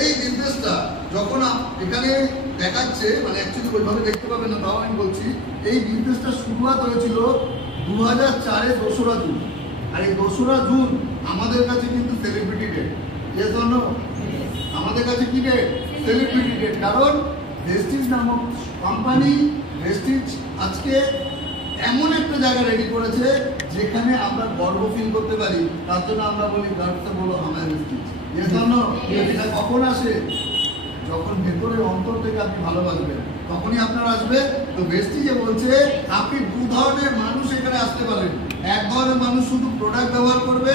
এই বিজনেসটা যখন এখানে দেখাচ্ছে, মানে অ্যাকচুয়ালি ওইভাবে দেখতে পাবেন না, তাও আমি বলছি, এই বিজনেসটা শুরুয়াত হয়েছিল 2004-এ 2রা জুন। আর এই 2রা জুন আমাদের কাছে কিন্তু সেলিব্রিটি ডে। এর জন্য আমাদের কাছে কি ডে? Celebrity day. কারণ ভেস্টিজ নামক কোম্পানি, ভেস্টিজ আজকে এমন একটা জায়গা রেডি করেছে যেখানে আমরা গর্ব ফিল করতে পারি। তার জন্য আমরা বলি গার্ডসে বলো আমার ভেস্টিজ। এর জন্য এটা কখন আসে? যখন ভেতরে অন্তর থেকে আপনি ভালোবাসবেন, তখনই আপনার আসবে। তো ভেস্টিজে বলছে আপনি 2 ধরনের মানুষ এখানে আসতে পারেন। এক ধরনের মানুষ শুধু প্রোডাক্ট ব্যবহার করবে,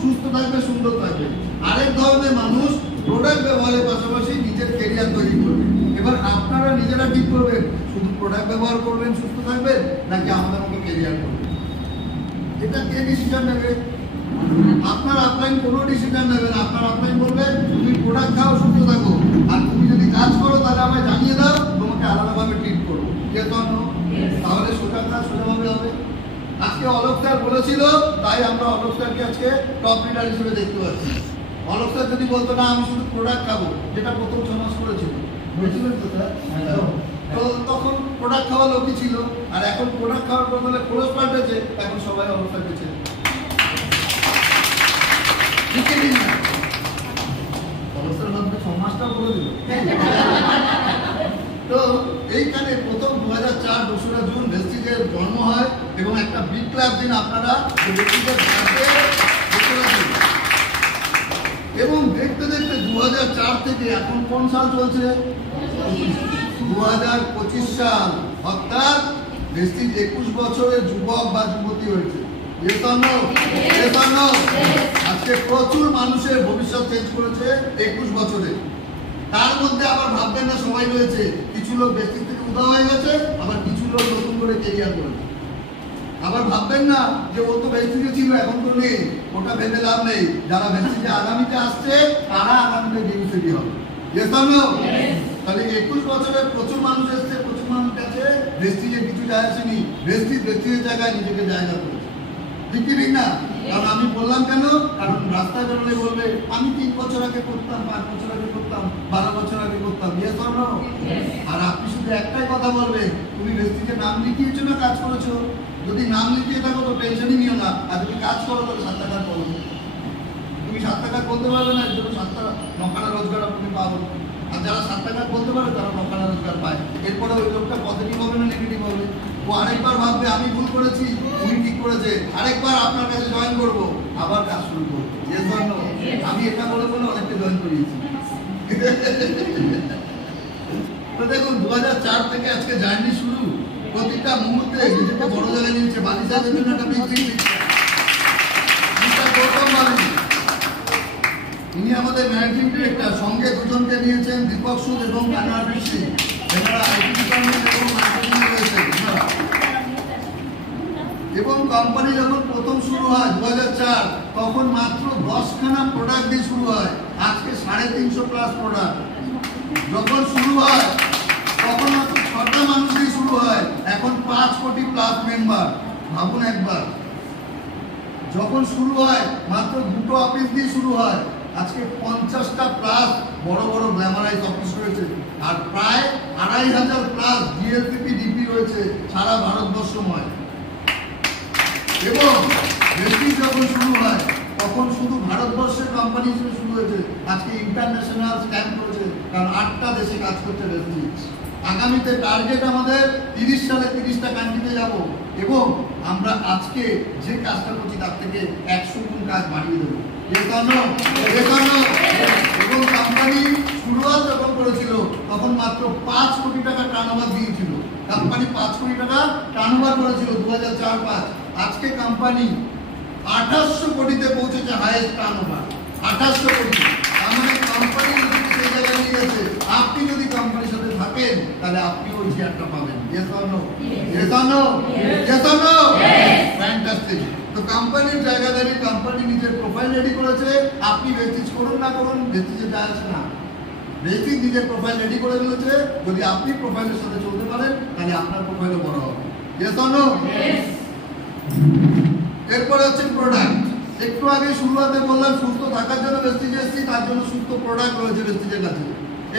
সুস্থ থাকবে, সুন্দর থাকবে। আরেক ধরনের মানুষ প্রোডাক্ট ব্যবহারের পাশাপাশি নিজের ক্যারিয়ার তৈরি করবে। এবার আপনারা নিজেরা ঠিক করবেন, শুধু প্রোডাক্ট ব্যবহার করবেন, সুস্থ থাকবেন, নাকি আমাদের মতো ক্যারিয়ার করবেন। এটা কে ডিসিশন নেবে? আপনার আপলাইন কোনো ডিসিশন নেবে না। আপনার আপলাইন বলবে তুমি প্রোডাক্ট খাও, সুস্থ থাকো, আর তুমি যদি কাজ করো তাহলে আমায় জানিয়ে দাও, তোমাকে আলাদাভাবে ট্রিট করবো। কে জন্য? তাহলে সোজা কাজ সোজাভাবে হবে। আজকে অলোক স্যার বলেছিল, তাই আমরা অলোক স্যারকে আজকে টপ লিডার হিসেবে দেখতে পাচ্ছি। অলোক স্যার যদি বলতো না আমি শুধু প্রোডাক্ট খাবো, যেটা প্রথম 6 মাস করেছিল, বুঝলেন তো স্যার? তো তখন প্রোডাক্ট খাওয়া লোকই ছিল, আর এখন প্রোডাক্ট খাওয়ার বদলে খোলস পাল্টেছে, এখন সবাই অলোক স্যারকে চেনে। তো এইখানে প্রথম 2004 2রা জুন ভেস্টিজের জন্ম হয় এবং একটা বিগ ক্লাব দিন আপনারা এবং দেখতে দেখতে 2004 থেকে এখন কোন সাল চলছে? 2025 সাল। অর্থাৎ ভেস্টিজ 21 বছরের যুবক বা যুবতী হয়েছে। আজকে প্রচুর মানুষের ভবিষ্যৎ চেঞ্জ করেছে 21 বছরে। তার মধ্যে আবার ভাববেন না সবাই রয়েছে, কিছু লোক ভেস্টিজ থেকে উধাও হয়ে গেছে, আবার কিছু লোক নতুন করে কেরিয়ার করেছে। আবার ভাববেন না যে ও তো ভেস্টিজে ছিল এখন তো নেই, ওটা ভেবে লাভ নেই। যারা ভেস্টিজে আগামীতে আসছে তারা আগামীতে বেনিফিট হবে। তাহলে 21 বছরে প্রচুর মানুষ এসছে, প্রচুর মানুষ কাছে ভেস্টিজে কিছু যায় আসেনি। ভেস্টিজের জায়গায় নিজেকে জায়গা করেছে। ঠিক না? কারণ আমি বললাম কেন? কারণ রাস্তায় বেরোলে বলবে আমি 3 বছর আগে করতাম, 5 বছর আগে করতাম, 12 বছর আগে করতাম। আর আপনি শুধু একটাই কথা বলবেন, তুমি ভেস্টিজে নাম লিখিয়েছো না কাজ করেছো? যদি নাম লিখিয়ে থাকো তো টেনশনই নিও না, আর যদি কাজ করো তাহলে 7 টাকা করো। তুমি 7 টাকা বলতে পারবে না, এর জন্য 7 টাকা 9 রোজগার আপনি পাবো। আর যারা 7 টাকা বলতে পারে তারা 9 রোজগার পায়। এরপরে ওই লোকটা পজিটিভ হবে না নেগেটিভ হবে? ও আরেকবার ভাববে আমি ভুল করেছি, উনি ঠিক করেছে, আরেকবার আপনার কাছে জয়েন করবো, আবার কাজ শুরু করবো। আমি এটা বলে বলে অনেককে জয়েন করিয়েছি। তো দেখুন 2004 থেকে আজকে জার্নি শুরু। প্রতিটা মুহূর্তে নিজেকে বড় জায়গায় নিয়েছে। বালিসাদের জন্য একটা মিটিং দিচ্ছে। ইনি আমাদের ম্যানেজিং ডিরেক্টর, সঙ্গে দুজনকে নিয়েছেন, দীপক সুদ এবং কানারবীর সিং। এনারা আইটি ডিপার্টমেন্ট এবং মার্কেটিং রয়েছেন। এবং কোম্পানি যখন প্রথম শুরু হয় 2004, তখন মাত্র 10খানা প্রোডাক্ট দিয়ে শুরু হয়। আজকে 350+ প্রোডাক্ট। যখন শুরু হয় তখন মাত্র 6টা মানুষ দিয়ে শুরু হয়, এখন 5 কোটি প্লাস মেম্বার। ভাবুন একবার, যখন শুরু হয় মাত্র 2টো অফিস দিয়ে শুরু হয়, আজকে 50টা প্লাস বড় বড় গ্ল্যামারাইজ অফিস রয়েছে, আর প্রায় 2500+ জিএসডিপি ডিপি রয়েছে সারা ভারতবর্ষময়। এবং ভেস্টিজ যখন শুরু হয় তখন শুধু ভারতবর্ষের কোম্পানি হিসেবে শুরু হয়েছে, আজকে ইন্টারন্যাশনাল স্ট্যান্ড করেছে, কারণ 8টা দেশে কাজ করছে ভেস্টিজ। আগামীতে টার্গেট আমাদের 30 সালে 30টা কান্ট্রিতে যাব, এবং আমরা আজকে যে কাজটা করছি তার থেকে 100 গুণ কাজ বাড়িয়ে দেবো। এবং কোম্পানি শুরুয়াত যখন করেছিল তখন মাত্র 5 কোটি টাকা টার্নওভার দিয়েছিল। কোম্পানি 5 কোটি টাকা টার্নওভার করেছিল 2004-05। আজকে কোম্পানি 2800 কোটিতে পৌঁছেছে, হাইয়েস্ট টার্নওভার 2800 কোটি। আমাদের কোম্পানি সেই জায়গায় নিয়ে গেছে। আপনি যদি কোম্পানির সাথে থাকেন তাহলে আপনি ওই শেয়ারটা পাবেন। ফ্যান্টাস্টিক। তো কোম্পানির জায়গা দাঁড়িয়ে কোম্পানি নিজের প্রোফাইল রেডি করেছে। আপনি ভেস্টিজ করুন না করুন, ভেস্টিজে যায় আসে না। ভেস্টিজ নিজের প্রোফাইল রেডি করে ফেলেছে। যদি আপনি প্রোফাইলের সাথে চলতে পারেন তাহলে আপনার প্রোফাইলও বড় হবে। এরপরে হচ্ছে প্রোডাক্ট। একটু আগে শুরুতে বললাম সুস্থ থাকার জন্য ভেস্টিজে এসেছি, তার জন্য সুস্থ প্রোডাক্ট রয়েছে ভেস্টিজের কাছে।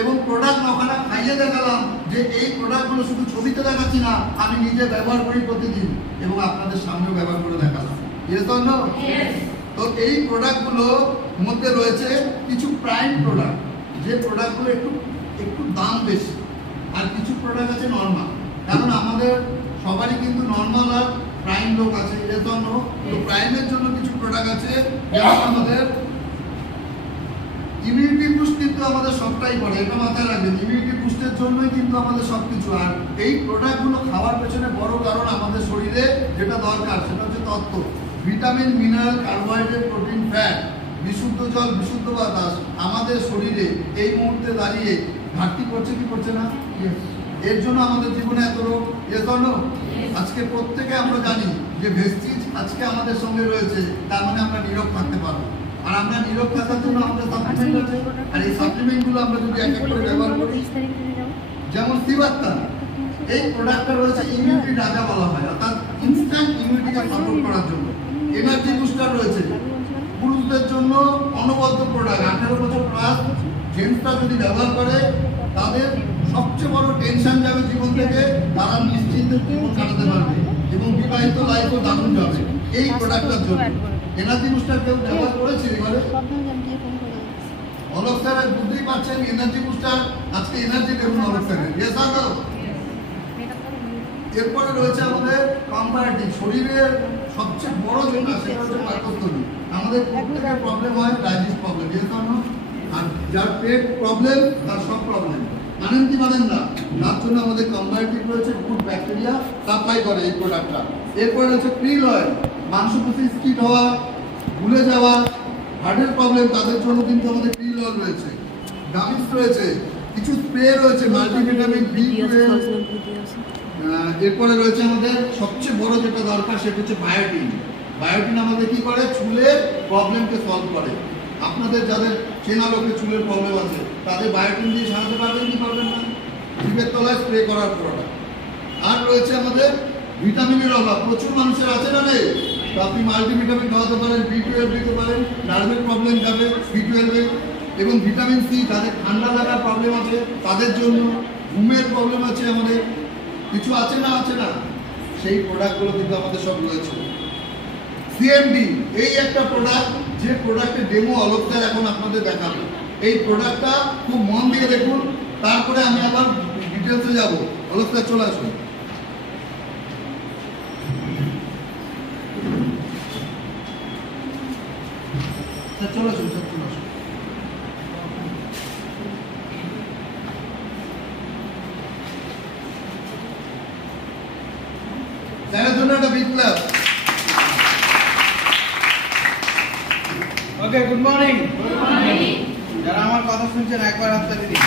এবং প্রোডাক্ট ওখানে খাইয়ে দেখালাম যে এই প্রোডাক্টগুলো শুধু ছবিতে দেখাচ্ছি না, আমি নিজে ব্যবহার করি প্রতিদিন এবং আপনাদের সামনেও ব্যবহার করে দেখালাম। Yes or no? তো এই প্রোডাক্টগুলো মধ্যে রয়েছে কিছু প্রাইম প্রোডাক্ট, যে প্রোডাক্টগুলো একটু দাম বেশি, আর কিছু প্রোডাক্ট আছে নর্মাল। কারণ আমাদের সবারই কিন্তু নর্মাল আর প্রাইম লোক আছে, এর জন্য তো প্রাইমের জন্য কিছু প্রোডাক্ট আছে, যেমন আমাদের ইমিউনিটি বুস্ট কিন্তু আমাদের সবটাই করে, এটা মাথায় রাখবেন। ইমিউনিটি বুস্টের জন্যই কিন্তু আমাদের সবকিছু। আর এই প্রোডাক্টগুলো খাওয়ার পেছনে বড় কারণ আমাদের শরীরে যেটা দরকার সেটা হচ্ছে তত্ত্ব, vitamin, mineral, carbohydrate, protein, fat, বিশুদ্ধ জল, বিশুদ্ধ বাতাস আমাদের শরীরে এই মুহূর্তে দাঁড়িয়ে ঘাটতি পড়ছে কি পড়ছে না? এর জন্য আমাদের জীবনে এত রোগ। এর জন্য আজকে প্রত্যেকে আমরা জানি যে ভেস্টিজ আজকে আমাদের সঙ্গে রয়েছে, তার মানে আমরা নীরব থাকতে পারবো। আর আমরা নীরব থাকার জন্য আমাদের সাপ্লিমেন্ট আছে, আর এই সাপ্লিমেন্টগুলো আমরা যদি এক এক করে ব্যবহার করি, যেমন সিবাত্তা, এই প্রোডাক্টটা রয়েছে ইমিউনিটি রাজা বলা হয়, অর্থাৎ ইনস্ট্যান্ট ইমিউনিটিকে সাপোর্ট করার জন্য। এনার্জি বুস্টার রয়েছে পুরুষদের জন্য অনবদ্য প্রোডাক্ট, 18 বছর প্লাস জেন্টসরা যদি ব্যবহার করে তাদের সবচেয়ে বড় টেনশন যাবে জীবন থেকে, তারা নিশ্চিন্তে জীবন কাটাতে পারবে এবং বিবাহিত লাইফও দারুণ যাবে এই প্রোডাক্টটার জন্য। এনার্জি বুস্টার কেউ ব্যবহার করেছে এবারে? অলোক স্যার বুঝতেই পারছেন এনার্জি বুস্টার আজকে এনার্জি দেখুন অলোক স্যারের। এরপরে রয়েছে আমাদের কম্পারেটিভ, শরীরের সবচেয়ে বড় যেটা সেটা হচ্ছে পাকস্থলী। আমাদের প্রত্যেকের প্রবলেম হয় ডাইজেস্ট প্রবলেম, আর যার পেট প্রবলেম তার সব প্রবলেম। মানেন কি মানেন না? তার জন্য আমাদের কম্পারেটিভ রয়েছে, গুড ব্যাকটেরিয়া সাপ্লাই করে এই প্রোডাক্টটা। এরপরে রয়েছে ক্রিল অয়েল, মাংসপেশি স্কিড হওয়া, ভুলে যাওয়া, হার্টের প্রবলেম তাদের জন্য কিন্তু আমাদের ক্রিল অয়েল রয়েছে। গামিস রয়েছে, কিছু স্প্রে রয়েছে, মাল্টিভিটামিন, B12। এরপরে রয়েছে আমাদের সবচেয়ে বড় যেটা দরকার সেটা হচ্ছে বায়োটিন। বায়োটিন আমাদের কি করে? চুলের প্রবলেমকে সলভ করে। আপনাদের যাদের চেনা লোকের চুলের প্রবলেম আছে তাদের বায়োটিন দিয়ে সারাতে পারবেন কি পারবেন না? জিভের তলায় স্প্রে করার পরটা। আর রয়েছে আমাদের ভিটামিনের অভাব প্রচুর মানুষের আছে না নেই? তো আপনি মাল্টিভিটামিন খাওয়াতে পারেন, B12 দিতে পারেন, নার্ভের প্রবলেম যাবে B12 এবং ভিটামিন সি, যাদের ঠান্ডা লাগার প্রবলেম আছে তাদের জন্য, ঘুমের প্রবলেম আছে আমাদের, কিছু আছে না সেই প্রোডাক্টগুলো কিন্তু আমাদের সব রয়েছে। সিএমডি এই একটা প্রোডাক্ট, যে প্রোডাক্টের ডেমো অলোক স্যার এখন আপনাদের দেখাবে। এই প্রোডাক্টটা খুব মন দিয়ে দেখুন, তারপরে আমি আবার ডিটেলসে যাব। অলোক স্যার চলে আসুন। চলে আসুন। স্যারের জন্য একটা বিগ ক্লাস। ওকে, গুড মর্নিং। যারা আমার কথা শুনছেন একবার হাত তালি দিন।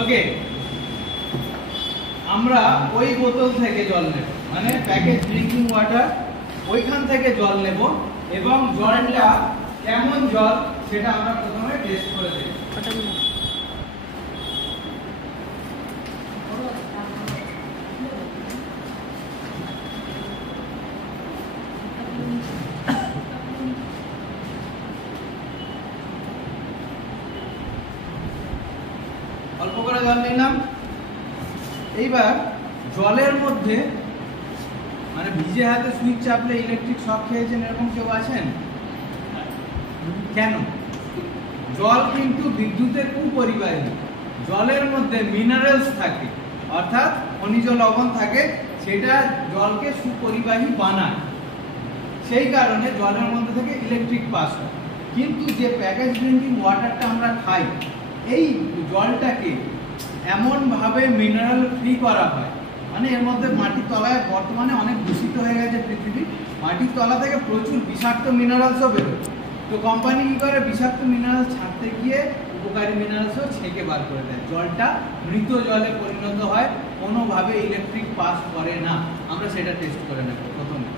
ওকে, আমরা ওই বোতল থেকে জল নেব, মানে প্যাকেজ ড্রিঙ্কিং ওয়াটার, ওইখান থেকে জল নেব এবং জলটা কেমন জল সেটা আমরা প্রথমে টেস্ট করে দেখব। অল্প করে জল নিলাম। এইবার জলের মধ্যে মানে ভিজে হাতে সুইচ চাপলে ইলেকট্রিক শক খেয়েছেন এরকম কেউ আছেন? কেন? জল কিন্তু বিদ্যুতের কুপরিবাহী। জলের মধ্যে মিনারেলস থাকে, অর্থাৎ খনিজ লবণ থাকে, সেটা জলকে সুপরিবাহী বানায়। সেই কারণে জলের মধ্যে থেকে ইলেকট্রিক পাস হয়। কিন্তু যে প্যাকেজ ড্রিঙ্কিং ওয়াটারটা আমরা খাই, এই জলটাকে এমনভাবে মিনারেল ফ্রি করা হয়, মানে এর মধ্যে মাটির তলায় বর্তমানে অনেক দূষিত হয়ে গেছে পৃথিবী, মাটির তলা থেকে প্রচুর বিষাক্ত মিনারেলসও বেরোয়। তো কোম্পানি কি করে? বিষাক্ত মিনারেলস ছাড়তে গিয়ে উপকারী মিনারেলসও ছেঁকে বার করে দেয়। জলটা মৃত জলে পরিণত হয়, কোনোভাবে ইলেকট্রিক পাস করে না। আমরা সেটা টেস্ট করে নেব প্রথমে।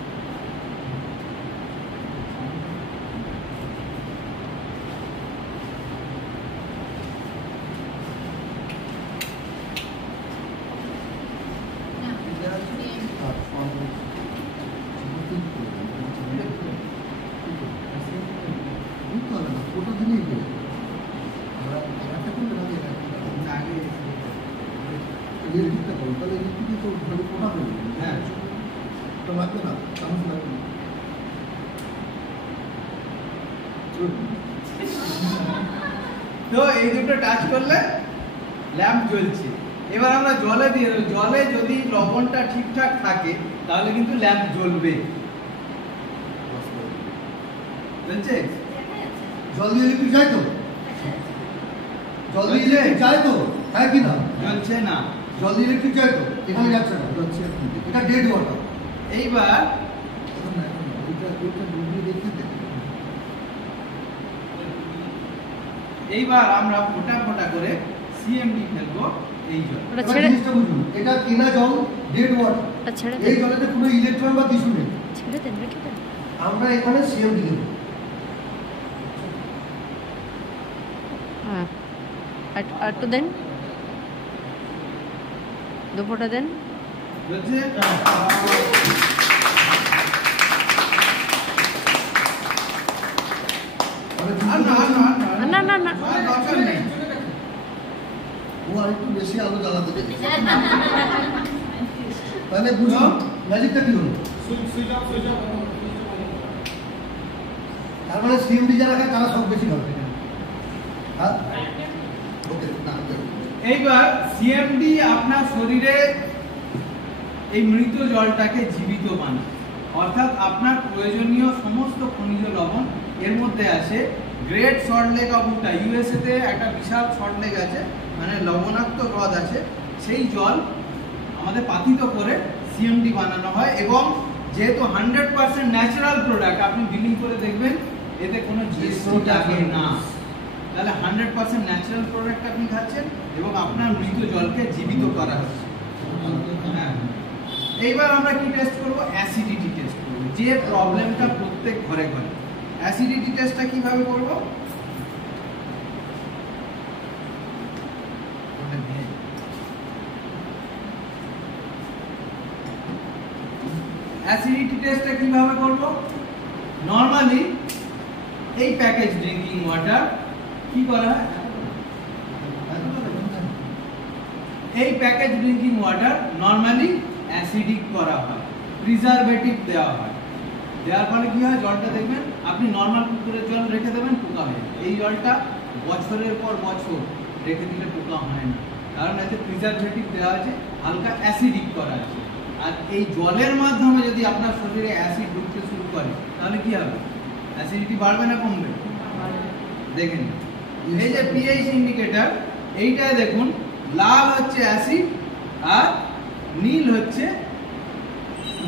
ইলেকট্রিকটা করো, তাহলে ইলেকট্রিকে তো ভালো পোনা হয়ে যাবে। হ্যাঁ। তো লাগবে না, চামচ লাগবে না। তো এই দুটো টাচ করলে ল্যাম্প জ্বলছে। এবার আমরা জলে দিয়ে দেবো, জলে যদি লবণটা ঠিকঠাক থাকে তাহলে কিন্তু ল্যাম্প জ্বলবে। বুঝছে? জল দিয়ে ইলেকট্রিক যায় তো? জল দিয়ে ইলেকট্রিক যায় তো? হ্যাঁ কি না? জ্বলছে না। জল দিয়ে ইলেকট্রিক যায় তো? এখানে যাচ্ছে না, যাচ্ছে এটা ডেড ওয়াটার। এইবার এইবার আমরা ফোঁটা ফোঁটা করে সিএমডি ফেলবো এই জল। ওটা ছেড়ে জিনিসটা বুঝুন, এটা কেনা জল ডেড ওয়াটার। ওটা ছেড়ে এই দেন, জলেতে কোনো ইলেকট্রন বা কিছু নেই। ছেড়ে দেন, রেখে দেন। আমরা এখানে সিএমডি দেবো। হ্যাঁ, আর একটু দেন, দুপোটা দেন। বুঝছে? আর না, আর না, আর না, না, না, না। আর দরকার নেই। ও আরেকটু বেশি আলো জ্বালাতে দেবে। তাহলে বুঝুন ম্যাজিকটা কি হলো। তার মানে সিএমডি যারা খায় তারা সব বেশি খাবে। হ্যাঁ, ওকে না এইবার সিএমডি আপনার শরীরে এই মৃত জলটাকে জীবিত বানায়, অর্থাৎ আপনার প্রয়োজনীয় সমস্ত খনিজ লবণ এর মধ্যে আছে। Great Salt Lake of Utah, USA তে একটা বিশাল সল্ট লেক আছে, মানে লবণাক্ত হ্রদ আছে, সেই জল আমাদের পাতিত করে সিএমডি বানানো হয়। এবং যেহেতু 100% ন্যাচারাল প্রোডাক্ট, আপনি বিলিং করে দেখবেন এতে কোনো জিএসটি লাগে না। তাহলে 100% ন্যাচারাল প্রোডাক্ট আপনি খাচ্ছেন এবং আপনার মৃত জলকে জীবিত করা হচ্ছে। হ্যাঁ। এইবার আমরা কি টেস্ট করব? অ্যাসিডিটি টেস্ট করব, যে প্রবলেমটা প্রত্যেক ঘরে ঘরে। অ্যাসিডিটি টেস্টটা কিভাবে করব? অ্যাসিডিটি টেস্টটা কিভাবে করব? নরমালি এই প্যাকেজ ড্রিঙ্কিং ওয়াটার কি করা হয়? এই package drinking water normally acidic করা হয়, প্রিজারভেটিভ দেওয়া হয়। দেওয়ার ফলে কি হয়? জলটা দেখবেন আপনি নর্মাল পুকুরের জল রেখে দেবেন, পোকা হয়ে যাবে। এই জলটা বছরের পর বছর রেখে দিলে পোকা হয় না, কারণ এতে প্রিজারভেটিভ দেওয়া আছে, হালকা অ্যাসিডিক করা আছে। আর এই জলের মাধ্যমে যদি আপনার শরীরে অ্যাসিড ঢুকতে শুরু করে তাহলে কি হবে? অ্যাসিডিটি বাড়বে না কমবে? দেখেন এই যে পিএইচ ইন্ডিকেটর, এইটায় দেখুন লাল হচ্ছে অ্যাসিড আর নীল হচ্ছে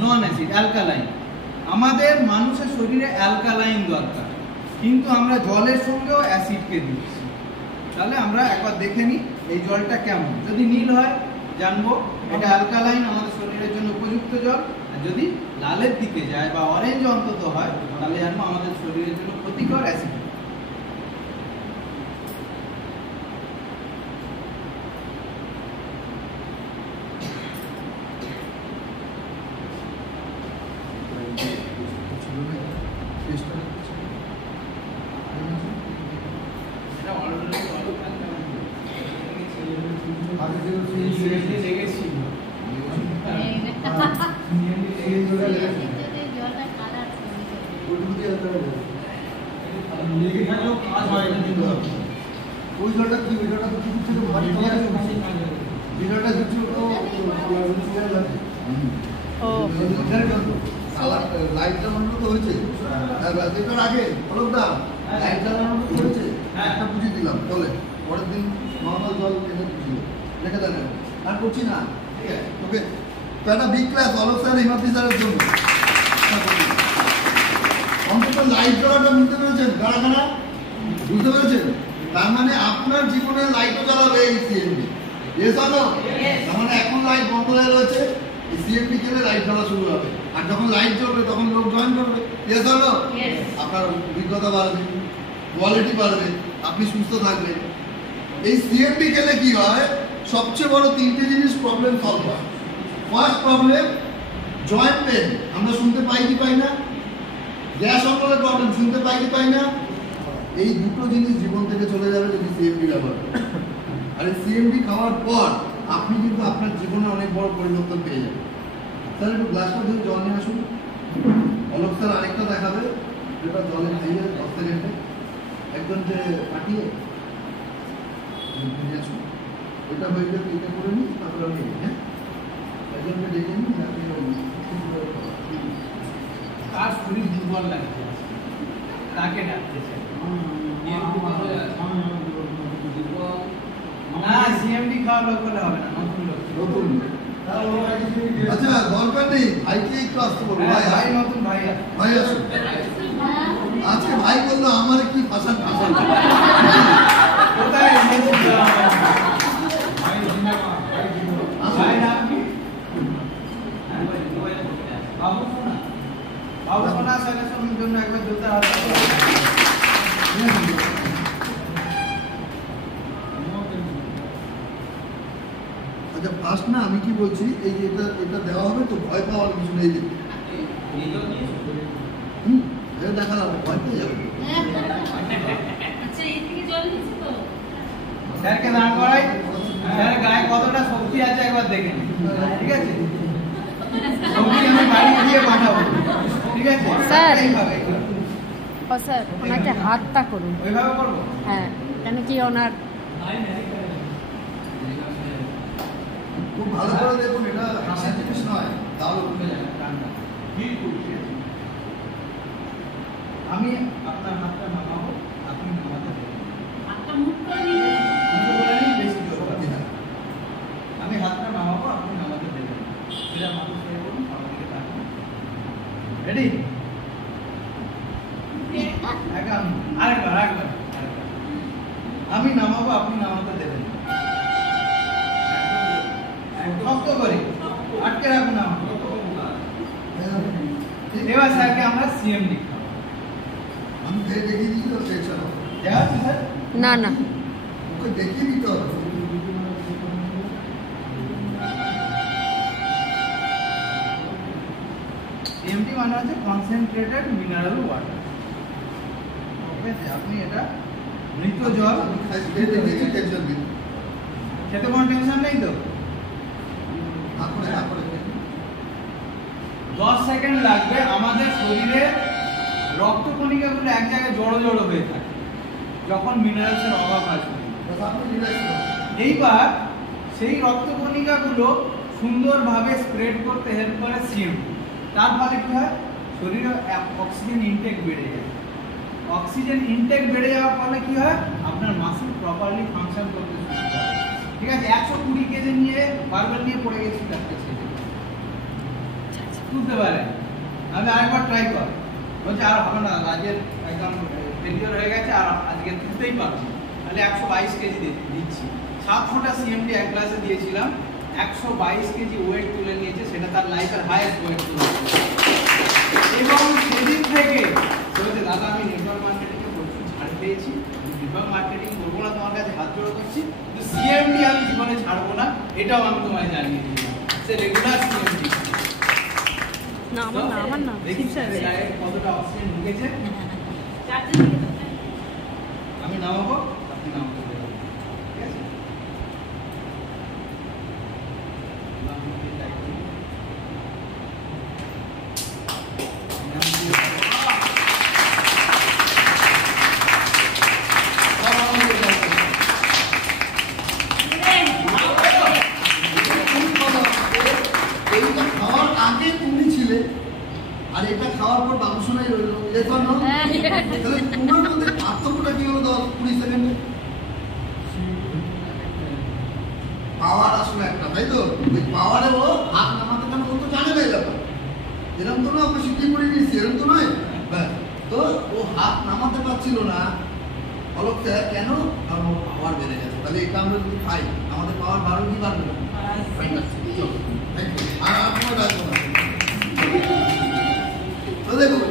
নন অ্যাসিড, অ্যালকালাইন। আমাদের মানুষের শরীরে অ্যালকালাইন দরকার, কিন্তু আমরা জলের সঙ্গেও অ্যাসিডকে দিচ্ছি। তাহলে আমরা একবার দেখে নিই এই জলটা কেমন। যদি নীল হয় জানবো এটা অ্যালকালাইন, আমাদের শরীরের জন্য উপযুক্ত জল। আর যদি লালের দিকে যায় বা অরেঞ্জ অন্তত হয় তাহলে জানবো আমাদের শরীরের জন্য ক্ষতিকর অ্যাসিড। এটা অলরেডি লেগেছিল। ওই জলটা কি? ওই জলটা পুকুর থেকে ভারী তোলা যাচ্ছে। জলটা কিছু তো ও লাইট জ্বালানো তো হয়েছে যেটার আগে হলুদা লাইট জ্বালানো তো হয়েছে, একটা বুঝিয়ে দিলাম চলে। পরের দিন নর্মাল জল এনে বুঝিয়ে রেখে দেন, আর করছি না। ঠিক আছে, ওকে, তো একটা big class Alok sir, Himadri স্যারের জন্য অন্তত লাইট জ্বালাটা বুঝতে পেরেছেন? কারা কারা বুঝতে পেরেছেন? তার মানে আপনার জীবনে লাইটও জ্বালাবে এই সিএমডি। Yes or no? তার মানে এখন লাইট বন্ধ হয়ে রয়েছে, এই সিএমডি খেলে লাইট জ্বলা শুরু হবে। আর যখন লাইট জ্বলবে তখন লোক জয়েন করবে। Yes or no? আপনার অভিজ্ঞতা বাড়বে, কোয়ালিটি বাড়বে, আপনি সুস্থ থাকবেন। এই সিএমডি খেলে কি হয়? সবচেয়ে বড় তিনটে জিনিস প্রবলেম সলভ হয়। ফার্স্ট প্রবলেম জয়েন্ট পেন, আমরা শুনতে পাই কি পাই না? গ্যাস অম্বলের প্রবলেম শুনতে পাই কি পাই না? এই দুটো জিনিস জীবন থেকে চলে যাবে যদি সিএমডি ব্যবহার করেন। আর এই সিএমডি খাওয়ার পর আপনি কিন্তু আপনার জীবনে অনেক বড় পরিবর্তন পেয়ে যাবেন। স্যার একটু গ্লাসটা ধরে জল নিয়ে আসুন। অলোক স্যার আরেকটা দেখাবে, যেটা জলে খাইয়ে 10 সেকেন্ডে একজনকে পাঠিয়ে নিয়ে আসুন। এটা হয়ে গেলে এটা করে নিই, তারপরে আমি হ্যাঁ একজনকে ডেকে নিই, আপনি তার শরীর দুর্বল লাগছে, তাকে ডাকতে চাই না, সিএমডি খাওয়া লোক হলে হবে না, নতুন লোক। নতুন আচ্ছা দরকার নেই, ভাইকে একটু আসতে বলবো। ভাই ভাই নতুন ভাই আছে। ভাই আসুন। আজকে ভাই বললো আমার কি ভাষা কোথায় ভাই নাম কি? বাবু সোনা। বাবু সোনা সাজেশনের জন্য একবার জোতা হাত আচ্ছা ফার্স্ট না আমি কি বলছি, এই যে এটা দেওয়া হবে তো, ভয় পাওয়ার কিছু নেই। এটা দেখা যাবে, ভয় পেয়ে যাবে। স্যারকে দাঁড় করাই, স্যার গায়ে কতটা শক্তি আছে একবার দেখেন, ঠিক আছে? শক্তি আমি বাড়ি দিয়ে পাঠাবো, ঠিক আছে? স্যার। এইভাবে ও স্যার ওনাকে হাতটা করুন। ওইভাবে করবো। হ্যাঁ কেন কি ওনার খুব ভালো করে দেখুন, এটা হাসির জিনিস নয়, তাহলে আমি আপনার হাতটা নামাবো, আপনি নামাতে দেবেন। বেশি জোর হবে না। আমি হাতটা নামাবো, আপনি নামাতে দেবেন। সেটা মাথা ছেড়ে করুন, আমাকে তাকান। রেডি? আরেকবার। আমি নামাবো, আপনি নামাতে দেবেন। শক্ত করে আটকে রাখুন আমাকে। এবার স্যারকে আমরা সিএমডি আমি দেখিয়ে দিই তো টেনশন হবে। দেখা যাচ্ছে স্যার? না না ওকে দেখিয়ে দিতে হবে। সিএমডি মানে হচ্ছে কনসেন্ট্রেটেড মিনারেল ওয়াটার। ওকে, আপনি এটা মৃত জল আমি খাইয়ে দেখিয়েছি, টেনশন নেই। খেতে কোনো টেনশন নেই তো? হাত করে 10 সেকেন্ড লাগবে। আমাদের শরীরে রক্তকণিকাগুলো এক জায়গায় জড়ো জড়ো হয়ে থাকে যখন মিনারেলসের অভাব আসবে। আপনি রিল্যাক্স করুন। এইবার সেই রক্তকণিকাগুলো সুন্দরভাবে স্প্রেড করতে হেল্প করে সিএমডি। তার ফলে কি হয়, শরীরে অক্সিজেন ইনটেক বেড়ে যায়। অক্সিজেন ইনটেক বেড়ে যাওয়ার ফলে কি হয়, আপনার মাসল প্রপারলি ফাংশন করতে শুরু করে। ঠিক আছে, 120 কেজি নিয়ে বারবার নিয়ে পড়ে গেছি ডাক্তার ছেলে, বুঝতে পারেন? আমি আরেকবার ট্রাই কর, বলছে আর হবে না, আজকের একদম ফেলিওর হয়ে গেছে, আর আজকে তুলতেই পারছি না। তাহলে 122 কেজি দিচ্ছি। 700টা সিএমডি এক গ্লাসে দিয়েছিলাম, 122 কেজি ওয়েট তুলে নিয়েছে, সেটা তার লাইফের হাইয়েস্ট ওয়েট তুলে। এবং সেদিন থেকে বলছে দাদা আমি নেটওয়ার্ক মার্কেটিংয়ে প্রচুর ছাড় পেয়েছি, নেটওয়ার্ক মার্কেটিং করবো না, তোমার কাছে হাত জোড়ো করছি, কিন্তু সিএমডি আমি জীবনে ছাড়বো না, এটাও আমি তোমায় জানিয়ে দিলাম। সে রেগুলার সিএমডি। না আমার না দেখি গায়ে কতটা অক্সিজেন ঢুকেছে। আমি নামাবো, আপনি নামাতে দেবেন, ঠিক আছে? এইটা খাওয়ার আগে তুমি ছিলে, আর এটা খাওয়ার পর বাবু শোনাই রইল, এরপর না তাহলে তোমার মধ্যে পার্থক্যটা কি হলো 10-20 সেকেন্ডে? পাওয়ার আসলে একটা, তাই তো? ওই পাওয়ারে ও হাত নামাতে কেন, ও তো জানে না এই ব্যাপার। এরকম তো না, আমরা শিখে করে নিয়েছি, এরকম তো নয়। ব্যাস, তো ও হাত নামাতে পারছিল না, অলোক স্যার কেন? কারণ ওর পাওয়ার বেড়ে গেছে। তাহলে এটা আমরা যদি খাই, আমাদের পাওয়ার বাড়বে কি বাড়বে না? আর আপনার রাখবো না। তো দেখুন,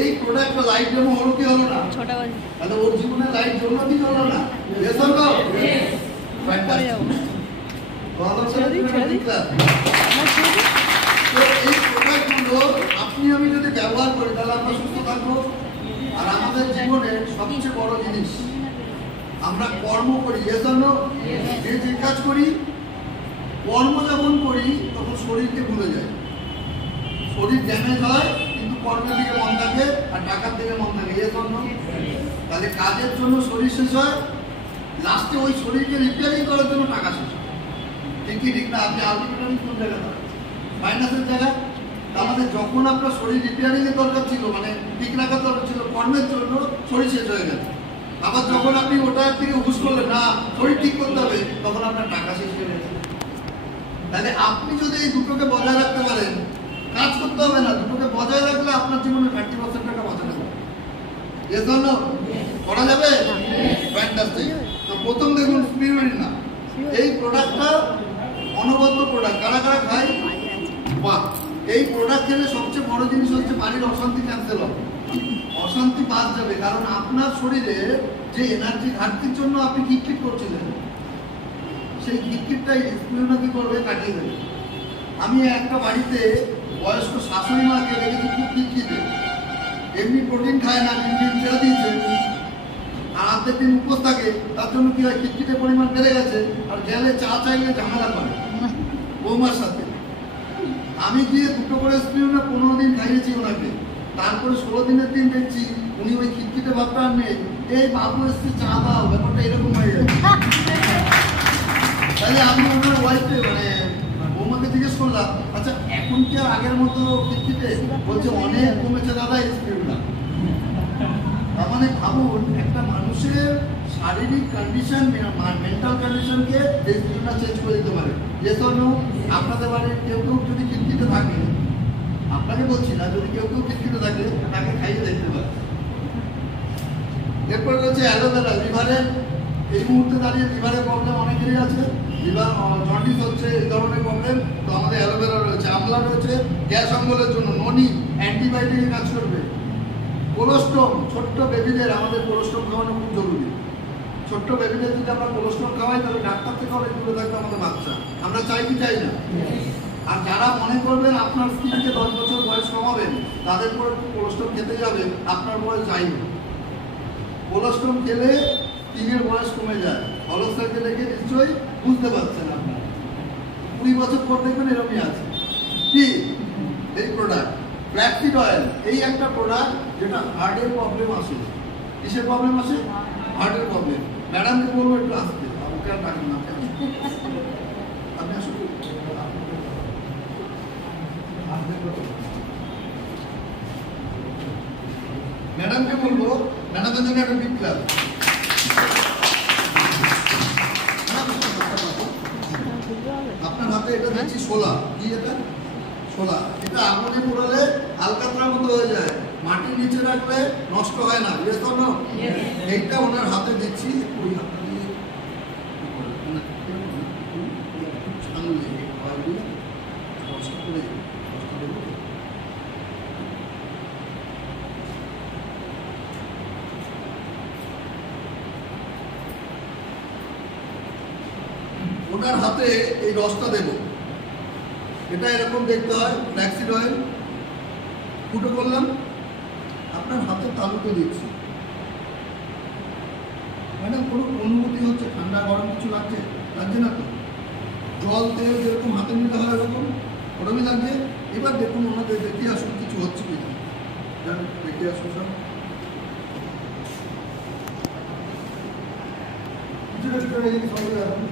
এই প্রোডাক্ট লাইট ডেমো হলো কি হলো না? ছোট বাজি তাহলে ওর জীবনে লাইট জন্য কি হলো না? Yes or no? Fantastic. তো অলোক স্যার ছেড়ে দিই। তো এই প্রোডাক্টগুলো আপনি আমি যদি ব্যবহার করি, তাহলে আমরা সুস্থ থাকবো। আর আমাদের জীবনের সবচেয়ে বড় জিনিস, আমরা কর্ম করি, যে জন্য যে কাজ করি কর্ম যখন করি তখন শরীরকে ভুলে যায়, শরীর ড্যামেজ হয় কিন্তু কর্মের দিকে মন থাকে আর টাকার দিকে মন থাকে। এর জন্য তাহলে কাজের জন্য শরীর শেষ হয়, লাস্টে ওই শরীরকে রিপেয়ারিং করার জন্য টাকা শেষ হয়। ঠিক কি ঠিক না? আপনি আলটিমেটলি কোন জায়গা মাইনাসের জায়গা। আমাদের যখন আপনার শরীর রিপেয়ারিং এর দরকার ছিল, মানে ঠিক রাখার দরকার ছিল কর্মের জন্য, শরীর শেষ হয়ে গেছে। আবার যখন আপনি ওটার থেকে হুশ করলেন না শরীর ঠিক করতে হবে, তখন আপনার টাকা শেষ হয়ে গেছে। তাহলে আপনি যদি এই দুটোকে বজায় রাখতে পারেন, কাজ করতে হবে না, দুটোকে বজায় রাখলে আপনার জীবনে 30% টাকা বাঁচানো যাবে। এর জন্য করা যাবে। ফ্যান্টাস্টিক। তো প্রথম দেখুন স্পিরুলিনা, এই প্রোডাক্টটা অনবদ্য প্রোডাক্ট। কারা কারা খায়? বাহ! এই প্রোডাক্ট খেলে সবচেয়ে বড় জিনিস হচ্ছে বাড়ির অশান্তি ক্যান্সেল হবে, অশান্তি বাদ যাবে। কারণ আপনার শরীরে যে এনার্জি ঘাটতির জন্য আপনি কিটকিট করছিলেন, সেই কিটকিটটাই স্পিরুলিনা কি করবে? কাটিয়ে দেবে। আমি একটা বাড়িতে বয়স্ক শাশুড়ি মাকে দেখেছি খুব কিটকিটে, এমনি প্রোটিন খায় না, ডিম ছেড়ে দিয়েছে, আর অর্ধেক দিন উপোস থাকে। তার জন্য কি হয়? কিটকিটের পরিমাণ বেড়ে গেছে, আর গেলে চা চাইলে ঝামেলা করে বৌমার সাথে। আমি গিয়ে দুটো করে স্পিরুলিনা 15 দিন খাইয়েছি ওনাকে। তারপরে 16 দিনের দিন দেখছি উনি ওই খিটখিটে ভাবটা আর নেই। এই বাবু এসছে চা দাও, ব্যাপারটা এরকম হয়ে যায়। তাহলে আমি ওনার ওয়াইফে মানে বৌমাকে জিজ্ঞেস করলাম, আচ্ছা এখন কি আর আগের মতো খিটখিটে? বলছে অনেক কমেছে দাদা স্পিরুলিনা। তার মানে ভাবুন, একটা মানুষের শারীরিক কন্ডিশন, মেন্টাল কন্ডিশনকে স্পিরুলিনা চেঞ্জ করে দিতে পারে। যে জন্য আপনাদের বাড়ির কেউ কেউ যদি খিটখিটে থাকে, আপনাকে বলছি না, যদি কেউ কেউ খিটখিটে থাকে তাকে খাইয়ে দেখতে পারে। এরপরে রয়েছে অ্যালোভেরা। লিভারের এই মুহূর্তে দাঁড়িয়ে লিভারের প্রবলেম অনেকেরই আছে, লিভার জন্ডিস হচ্ছে, এই ধরনের প্রবলেম। তো আমাদের অ্যালোভেরা রয়েছে, আমলা রয়েছে গ্যাস অম্বলের জন্য, ননি অ্যান্টিবায়োটিকের কাজ করবে। কোলোস্টোম, ছোট্ট বেবিদের আমাদের কোলোস্টোম খাওয়ানো খুব জরুরি। ছোট্ট বেবিদের যদি আমরা কোলোস্টোম খাওয়াই তাহলে ডাক্তার থেকে অনেক দূরে থাকবে আমাদের বাচ্চা। আমরা চাই কি চাই না? আর যারা মনে করবেন আপনার স্ত্রীকে 10 বছর বয়স কমাবেন, তাদের পরে একটু কোলোস্টোম খেতে যাবে, আপনার বয়স যায়নি। কোলোস্টোম খেলে স্ত্রীর বয়স কমে যায়। হলস্টারকে দেখে নিশ্চয়ই বুঝতে পারছেন আপনারা। 20 বছর পর দেখবেন এরকমই আছে। কি এই প্রোডাক্ট? Flaxseed oil. এই একটা প্রোডাক্ট যেটা হার্টের প্রবলেম আসে। কিসের প্রবলেম আসে? হার্টের প্রবলেম। ম্যাডামকে বলবো একটু আসতে, আমাকে আর ডাকেন না, আপনি আসুন। ম্যাডামকে বলবো, ম্যাডামের জন্য একটা বিগ ক্লাস। আপনার হাতে এটা দেখছি শোলা। কি এটা? শোলা। এটা আগুনে পোড়ালে আলকাতরার মতো হয়ে যায়, মাটির নিচে রাখলে নষ্ট হয় না। এইটা ওনার হাতে দিচ্ছি। ওই হাতে দিয়ে ওনার হাতে এই রসটা দেব। এটা এরকম দেখতে হয়, ফ্ল্যাক্সিড অয়েল। ফুটো করলাম, আপনার হাতের তালুতে দিচ্ছি। ম্যাডাম কোনো অনুভূতি হচ্ছে? ঠান্ডা গরম কিছু লাগছে? লাগছে না তো? জল তেল যেরকম হাতে নিতে হয় এরকম ওরমই লাগছে। এবার দেখুন ওনাদের দেখে আসুন কিছু হচ্ছে কিনা, দেখে আসুন সব। কিছুটা কিছুটা রেখে সঙ্গে আসুন।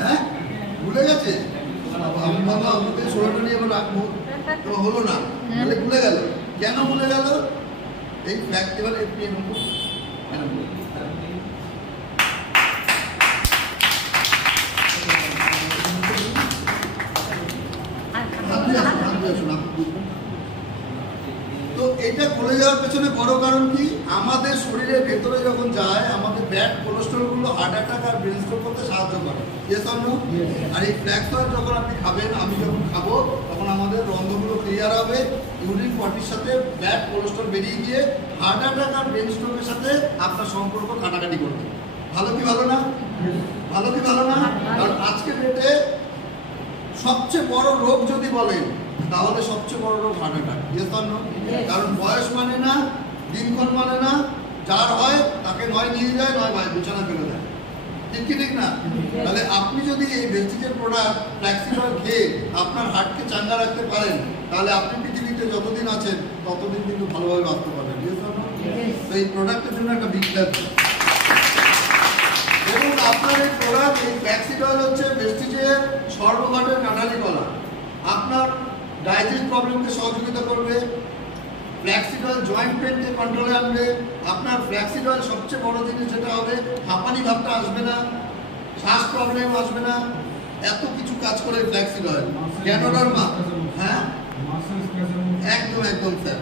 হ্যাঁ, ভুলে গেছে? আমি ভাবলাম আপনাদের ষোলোটা নিয়ে আবার রাখবো, তো হলো না, তাহলে ভুলে গেল। কেন ভুলে গেল? এই ফ্যাক্ট এবার আপনি তো এটা করে যাওয়ার পেছনে বড় কারণ কি? আমাদের শরীরের ভেতরে যখন যায় আমাদের ব্যাড কোলেস্টেরল গুলো হার্ট অ্যাটাক আর ব্রেন স্ট্রোক করতে সাহায্য করে। আর এই ফ্ল্যাক্স অয়েল যখন আপনি খাবেন, আমি যখন খাবো, তখন আমাদের রন্ধ্রগুলো ক্লিয়ার হবে, ইউরিন পটির সাথে ব্যাড কোলেস্টেরল বেরিয়ে গিয়ে হার্ট অ্যাটাক আর ব্রেন স্ট্রোকের সাথে আপনার সম্পর্ক কাটাকাটি করবে। ভালো কি ভালো না? ভালো কি ভালো না? কারণ আজকের ডেটে সবচেয়ে বড় রোগ যদি বলেন তাহলে সবচেয়ে বড় রোগ হার্ট অ্যাটাক। কারণ বয়স মানে না, দিনক্ষণ মানে না, যার হয় তাকে নয় নিয়ে যায়, নয় বিছানা ফেলে দেয়। ঠিক কি ঠিক না? তাহলে আপনি যদি এই ভেস্টিজের প্রোডাক্ট ফ্ল্যাক্সিডল খেয়ে আপনার হার্টকে চাঙ্গা রাখতে পারেন, তাহলে আপনি পৃথিবীতে যতদিন আছেন ততদিন কিন্তু ভালোভাবে বাঁচতে পারবেন। তো এই প্রোডাক্টের জন্য একটা বিগ ক্লাস। এবং আপনার এই প্রোডাক্ট, এই ফ্ল্যাক্সিডল হচ্ছে ভেস্টিজের সর্বঘটের কাঁঠালি কলা। আপনার ডাইজেস্ট প্রবলেমকে সহযোগিতা করবে, ফ্ল্যাক্সিডল জয়েন্ট পেনকে কন্ট্রোলে আনবে। আপনার ফ্ল্যাক্সিডল সবচেয়ে বড় জিনিস যেটা হবে, হাঁপানি ভাবটা আসবে না, শ্বাস প্রবলেম আসবে না, এত কিছু কাজ করে ফ্ল্যাক্সিডল। গ্যানোডার্মা, হ্যাঁ একদম একদম স্যার,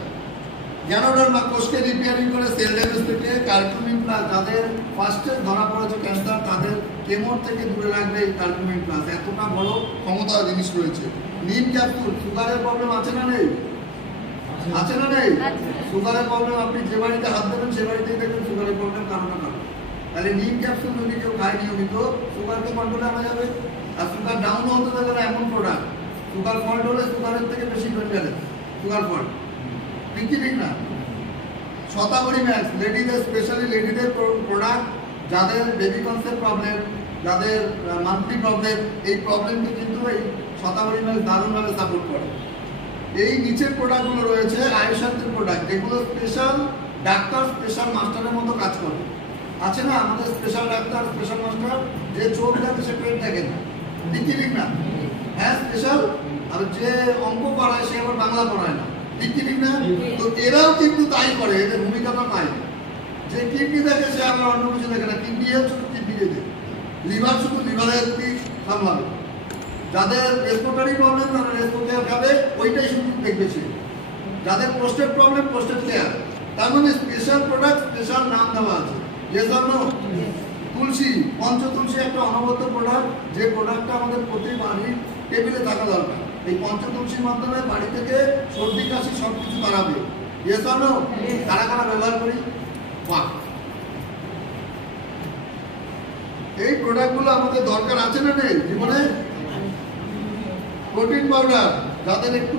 গ্যানোডার্মা কোষকে রিপেয়ারিং করে সেল ড্যামেজ থেকে, কার্কুমিন প্লাস যাদের ফার্স্টে ধরা পড়েছে ক্যান্সার তাদের কেমোর থেকে দূরে রাখবে এই কার্কুমিন প্লাস। এতটা বড় ক্ষমতা জিনিস রয়েছে। নিম ক্যাপসুল, সুগারের প্রবলেম আছে না নেই? আছে না নেই? সুগারের প্রবলেম আপনি যে বাড়িতে হাত দেবেন সে বাড়িতেই দেখবেন সুগারের প্রবলেম কারো না কারো। তাহলে নিম ক্যাপসুল যদি কেউ খায় নিয়মিত, সুগারকে কন্ট্রোলে আনা যাবে। আর সুগার ডাউন হতে দেবে না এমন প্রোডাক্ট। সুগার ফল্ট হলে সুগারের থেকে বেশি ডেঞ্জারাস সুগার ফল্ট। ঠিক কি ঠিক না? শতাবরী ম্যাক্স, লেডিদের স্পেশালি লেডিদের প্রোডাক্ট, যাদের বেবি কনসেপ্ট প্রবলেম, যাদের মান্থলি প্রবলেম, এই প্রবলেমকে কিন্তু এই শতাবরী ম্যাক্স দারুণভাবে সাপোর্ট করে। এই নিচের প্রোডাক্টগুলো রয়েছে আয়ুষান্তের প্রোডাক্ট, যেগুলো স্পেশাল ডাক্তার, স্পেশাল মাস্টারের মতো কাজ করে। আছে না আমাদের স্পেশাল ডাক্তার, স্পেশাল মাস্টার, যে চোখ দেখে সে পেট দেখে না। ঠিক কি ঠিক না? হ্যাঁ স্পেশাল। আর যে অঙ্ক পড়ায় সে আবার বাংলা পড়ায় না। ঠিক কি ঠিক না? তো এরাও কিন্তু তাই করে, এদের ভূমিকাটা তাই। যে কিডনি দেখে সে আবার অন্য কিছু দেখে না, কিডনি শুধু কিডনি দেখে, লিভার শুধু লিভারের দিক সামলাবে। যাদের রেসপিরেটরি প্রবলেম তারা রেসপিরেটরি খাবে, ওইটাই শুধু দেখবে সে। যাদের প্রোস্টেট প্রবলেম প্রোস্টেট কেয়ার। তার মানে স্পেশাল প্রোডাক্ট, স্পেশাল নাম দেওয়া আছে। Yes or no? Tulsi, Panchatulsi একটা অনবদ্য প্রোডাক্ট, যে প্রোডাক্টটা আমাদের প্রতি বাড়ির টেবিলে থাকা দরকার। এই পঞ্চতুলসীর মাধ্যমে বাড়ি থেকে সর্দি কাশি সব কিছু তাড়াবে। Yes or no? কারা কারা ব্যবহার করি? বাহ, এই প্রোডাক্টগুলো আমাদের দরকার আছে না নেই জীবনে? প্রোটিন পাউডার, যাদের একটু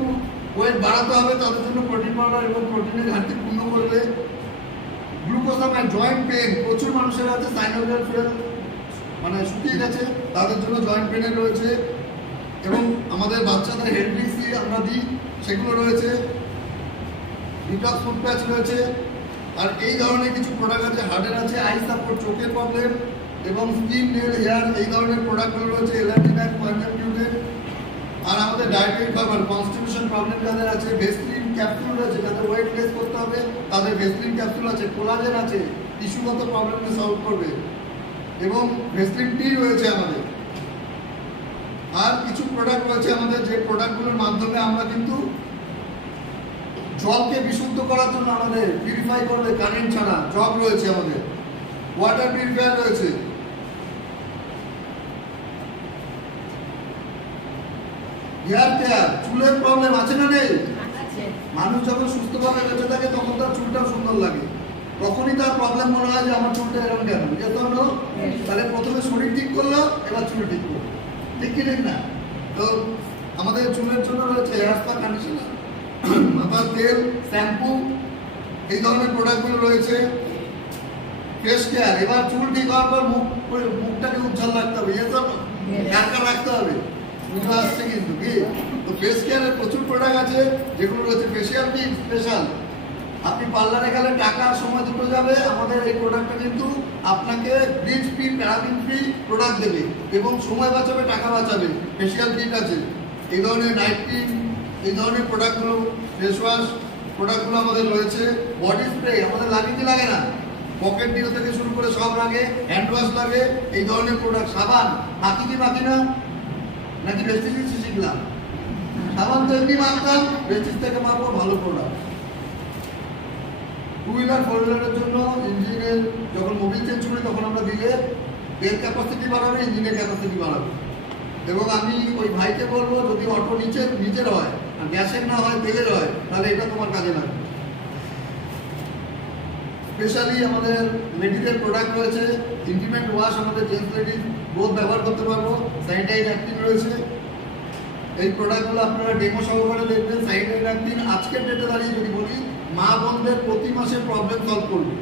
ওয়েট বাড়াতে হবে তাদের জন্য প্রোটিন পাউডার এবং প্রোটিনের ঘাটতি পূর্ণ করবে। গ্লুকোসামাইড, জয়েন্ট পেন, প্রচুর মানুষের আছে সাইনোভিয়াল ফ্লুইড মানে শুকিয়ে গেছে, তাদের জন্য জয়েন্ট পেনের রয়েছে। এবং আমাদের বাচ্চাদের হেলপিসি আমরা দিই, সেগুলো রয়েছে। ডিটক্স ফুড প্যাচ রয়েছে। আর এই ধরনের কিছু প্রোডাক্ট আছে, হার্টের আছে, আই সাপোর্ট, চোখের প্রবলেম এবং স্কিন, নেল, হেয়ার, এই ধরনের প্রোডাক্টগুলো রয়েছে। এলার্জি ব্যাগ, পয়েন্টার টিউবের। আর আমাদের ডায়েটারি ফাইবার, কনস্টিটিউশন প্রবলেম যাদের আছে, ভেসলিন ক্যাপসুল রয়েছে, যাদের ওয়েট লেস করতে হবে তাদের ভেসলিন ক্যাপসুল আছে। কোলাজেন আছে, টিস্যুগত প্রবলেমকে সলভ করবে। এবং ভেসলিন টি রয়েছে আমাদের। আর কিছু প্রোডাক্ট রয়েছে আমাদের, যে প্রোডাক্টগুলোর মাধ্যমে আমরা কিন্তু জলকে বিশুদ্ধ করার জন্য আমাদের পিউরিফাই করবে কারেন্ট ছাড়া। জগ রয়েছে আমাদের, ওয়াটার পিউরিফায়ার রয়েছে। হেয়ার কেয়ার, চুলের প্রবলেম আছে না নেই? মানুষ যখন সুস্থভাবে বেঁচে থাকে তখন তার চুলটাও সুন্দর লাগে। তখনই তার প্রবলেম মনে হয় যে আমার চুলটা এরকম কেন। তাহলে প্রথমে শরীর ঠিক করলো, এবার চুল ঠিক করলো। ঠিক কি ঠিক না? তো আমাদের চুলের জন্য রয়েছে হেয়ার স্পা, কন্ডিশনার, মাথার তেল, শ্যাম্পু, এই ধরনের প্রোডাক্টগুলো রয়েছে। ফেস কেয়ার, এবার চুল ঠিক হওয়ার পর মুখটাকে উজ্জ্বল রাখতে হবে, কারকার রাখতে হবে, বুঝতে আসছে কিন্তু কি? তো ফেস কেয়ারের প্রচুর প্রোডাক্ট আছে যেগুলো রয়েছে। ফেসিয়াল কিট স্পেশাল, আপনি পার্লারে গেলে টাকা আর সময় দুটো যাবে। আমাদের এই প্রোডাক্টটা কিন্তু আপনাকে bleach free, paraben free product দেবে এবং সময় বাঁচাবে, টাকা বাঁচাবে। ফেসিয়াল কিট আছে, এই ধরনের নাইট ক্রিম, এই ধরনের প্রোডাক্টগুলো, ফেস ওয়াশ প্রোডাক্টগুলো আমাদের রয়েছে। বডি স্প্রে আমাদের লাগে কি লাগে না? পকেট ডিও থেকে শুরু করে সব লাগে, হ্যান্ড ওয়াশ লাগে, এই ধরনের প্রোডাক্ট। সাবান মাখি কি মাখি না? নাকি ভেস্টিজ শিখলাম? সাবান তো এমনি মাখতাম, ভেস্টিজ থেকে মাখবো, ভালো প্রোডাক্ট। টু হুইলার, ফোর হুইলারের জন্য ইঞ্জিনের যখন মোবিল চেঞ্জ করি তখন আমরা দিলে তেল ক্যাপাসিটি বাড়াবে, ইঞ্জিনের ক্যাপাসিটি বাড়াবে। এবং আমি ওই ভাইকে বলবো, যদি অটো নিচের হয় আর গ্যাসের না হয়, তেলের হয়, তাহলে এটা তোমার কাজে লাগবে। স্পেশালি আমাদের লেডিদের প্রোডাক্ট রয়েছে। ইন্টিমেট ওয়াশ আমাদের জেন্টস লেডিজ বোধ ব্যবহার করতে পারবো। স্যানিটাইজ অ্যাক্টিভ রয়েছে। এই প্রোডাক্টগুলো আপনারা ডেমো সহকারে দেখবেন। স্যানিটাইজ অ্যাক্টিভ আজকের ডেটে দাঁড়িয়ে যদি বলি, মা বোনদের প্রতি মাসে প্রবলেম সলভ করবে।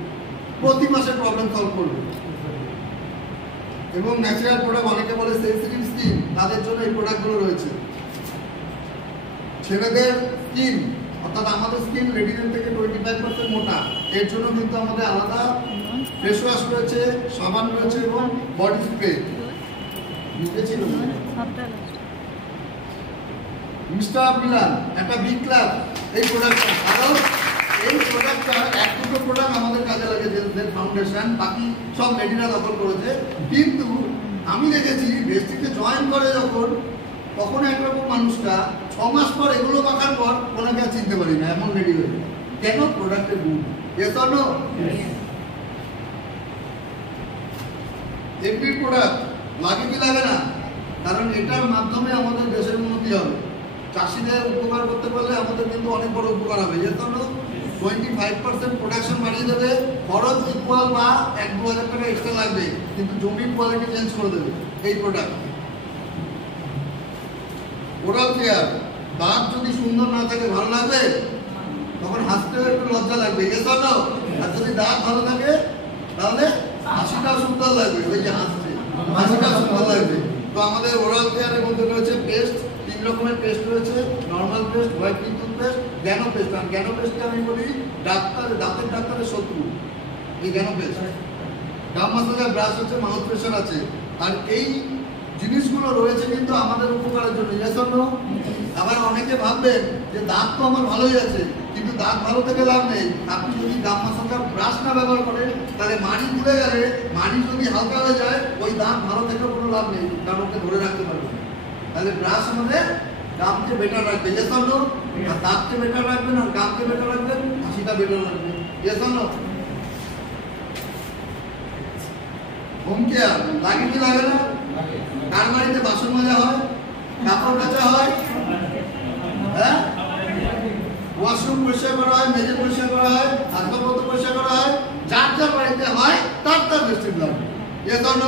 প্রতি মাসে প্রবলেম সলভ করবে। এবং ন্যাচারাল প্রোডাক্ট, অনেকে বলে সেনসিটিভ স্কিন, তাদের জন্য এই প্রোডাক্টগুলো রয়েছে। ছেলেদের স্কিন, অর্থাৎ আমাদের স্কিন রেডিনেট থেকে 25% মোটা, এর জন্য কিন্তু আমাদের আলাদা ফেস ওয়াশ রয়েছে, সাবান রয়েছে এবং বডি স্প্রে। বুঝেছিল মিস্টার মিলান একটা বিগ ক্লাব এই প্রোডাক্টটা, কারণ এই প্রোডাক্টটা এক দুটো প্রোডাক্ট আমাদের কাজে লাগে, যে ফাউন্ডেশন, বাকি সব মেডিরা দখল করেছে। কিন্তু আমি দেখেছি ভেস্টিতে জয়েন করে যখন, তখন একরকম মানুষটা 6 মাস পর এগুলো মাখার পর ওনাকে আর চিনতে পারি না, এমন রেডি হয়ে যায়। কেন? প্রোডাক্টের গুণ। Yes or no? MP product লাগে কি লাগে না? কারণ এটার মাধ্যমে আমাদের দেশের উন্নতি হবে। চাষিদের উপকার করতে পারলে আমাদের কিন্তু অনেক বড় উপকার হবে। এর জন্য 25% প্রোডাকশন বাড়িয়ে দেবে, খরচ ইকুয়াল বা 1-2 হাজার টাকা এক্সট্রা লাগবে, কিন্তু জমির কোয়ালিটি চেঞ্জ করে দেবে এই প্রোডাক্ট। ওরাল কেয়ার, দাঁত যদি সুন্দর না থাকে ভালো লাগবে? তখন হাসতেও একটু লজ্জা লাগবে। এ জন্য আর যদি দাঁত ভালো থাকে তাহলে হাসিটা সুন্দর লাগবে, ওই যে হাসছে হাসিটা সুন্দর লাগবে। তো আমাদের ওরাল কেয়ারের মধ্যে রয়েছে পেস্ট, 3 রকমের পেস্ট রয়েছে, নর্মাল পেস্ট, হোয়াইটনিং টুথপেস্ট, জ্ঞানো পেস্ট। আর জ্ঞানো পেস্টকে আমি বলি দাঁতের ডাক্তারের শত্রু, এই জ্ঞানো পেস্ট। গাম মাসাজার ব্রাশ হচ্ছে, মাউথ প্রেশার আছে। আর এই জিনিসগুলো রয়েছে কিন্তু আমাদের উপকারের জন্য। এজন্য আবার অনেকে ভাববেন যে দাঁত তো আমার ভালোই আছে, কিন্তু দাঁত ভালো থেকে লাভ নেই। আপনি যদি গাম মাসাজার ব্রাশ না ব্যবহার করেন, তাহলে মাড়ি ঘুরে গেলে, মাড়ি যদি হালকা হয়ে যায়, ওই দাঁত ভালো থেকে কোনো লাভ নেই, কারণ ওকে ধরে রাখতে পারবে। তাহলে ব্রাশ আমাদের গামকে বেটার রাখবে, এজন্য আর দাঁতকে বেটার রাখবেন, আর গামকে বেটার রাখবেন, হাসিটা বেটার রাখবেন। এজন্য হোম কেয়ার লাগে কি লাগে না? কার বাড়িতে বাসন মাজা হয়, কাপড় কাচা হয়, হ্যাঁ, ওয়াশরুম পরিষ্কার করা হয়, মেঝে পরিষ্কার করা হয়, আসবাবপত্র পরিষ্কার করা হয়, যার যার বাড়িতে হয় তার তার বেস্ট লাগবে। এজন্য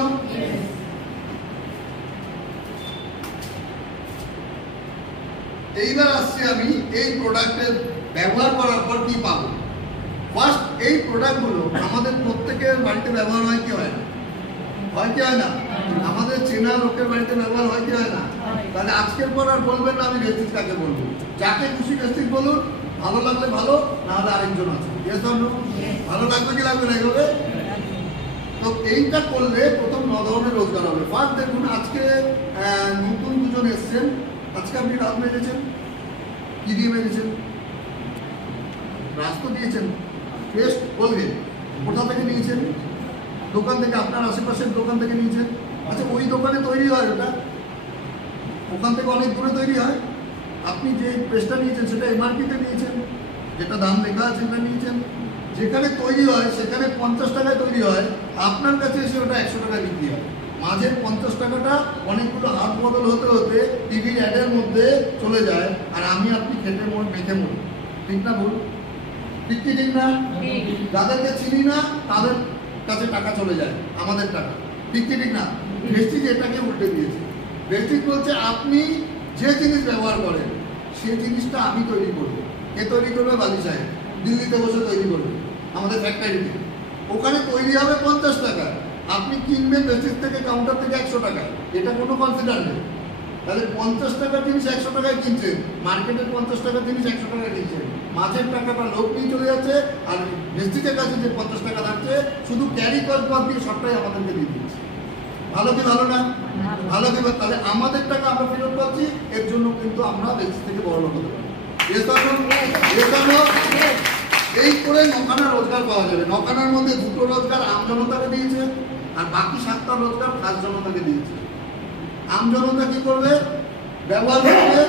এইবার আসছি আমি এই প্রোডাক্টের ব্যবহার করার পর কি পাবো। ফার্স্ট, এই প্রোডাক্টগুলো আমাদের প্রত্যেকের বাড়িতে ব্যবহার হয় কি হয় না? হয় কি হয় না? আমাদের চেনা লোকের বাড়িতে ব্যবহার হয় কি হয় না? তাহলে আজকের পর আর বলবেন না আমি ভেস্টিজ কাকে বলবো, যাকে খুশি ভেস্টিজ বলুন, ভালো লাগলে ভালো, না হলে আরেকজন আছে। ভালো লাগবে কি লাগবে না এভাবে? তো এইটা করলে প্রথম 9 ধরনের রোজগার হবে। ফার্স্ট দেখুন, আজকে নতুন দুজন এসছেন, আজকে আপনি রাত মেরেছেন, কি দিয়ে মেরেছেন? রাস্তা দিয়েছেন, পেস্ট বলবে কোথা থেকে নিয়েছেন? দোকান থেকে, আপনার আশেপাশের দোকান থেকে নিয়েছেন। আচ্ছা, ওই দোকানে তৈরি হয় ওটা, ওখান থেকে অনেক দূরে তৈরি হয়। আপনি যে পেস্টটা নিয়েছেন সেটা এমআরপিতে নিয়েছেন, যেটা দাম লেখা আছে সেটা নিয়েছেন। যেখানে তৈরি হয় সেখানে 50 টাকায় তৈরি হয়, আপনার কাছে এসে ওটা 100 টাকায় বিক্রি হয়। মাঝের 50 টাকাটা অনেকগুলো হাত বদল হতে হতে টিভির অ্যাডের মধ্যে চলে যায়, আর আমি আপনি খেতে মেখে মরি। ঠিক না ভুল? ঠিক কি ঠিক না? যাদেরকে চিনি না তাদের কাছে টাকা চলে যায়, আমাদের টাকা। ঠিক কি ঠিক না? ভেস্টিজ এটাকে উল্টে দিয়েছে। ভেস্টিজ বলছে আপনি যে জিনিস ব্যবহার করেন সেই জিনিসটা আমি তৈরি করবো। কে তৈরি করবে? বালি সাহেব দিল্লিতে বসে তৈরি করবে আমাদের ফ্যাক্টরিতে। ওখানে তৈরি হবে 50 টাকা, আপনি কিনবেন ভেস্টিজ থেকে, কাউন্টার থেকে 100 টাকা। এটা কোনো কনসিডার নেই। তাহলে 50 টাকার জিনিস 100 টাকায় কিনছেন, মার্কেটের 50 টাকার জিনিস 100 টাকায় কিনছেন। মাছের টাকাটা লোক নিয়ে চলে যাচ্ছে, আর ভেস্টিজের কাছে যে 50 টাকা থাকছে শুধু ক্যারি কস্ট বাদ দিয়ে সবটাই আমাদেরকে দিয়ে দিচ্ছে। ভালো কি ভালো না? ভালো কি? তাহলে আমাদের টাকা আমরা ফেরত পাচ্ছি, এর জন্য কিন্তু আমরা ভেস্টিজ থেকে বড় লোক হতে পারি। এই করে 9খানা রোজগার পাওয়া যাবে। 9খানার মধ্যে 2টো রোজগার আম জনতাকে দিয়েছে, আর বাকি 7টা রোজগার খাস জনতাকে দিয়েছে। আম জনতা কি করবে? ব্যবহার করবে,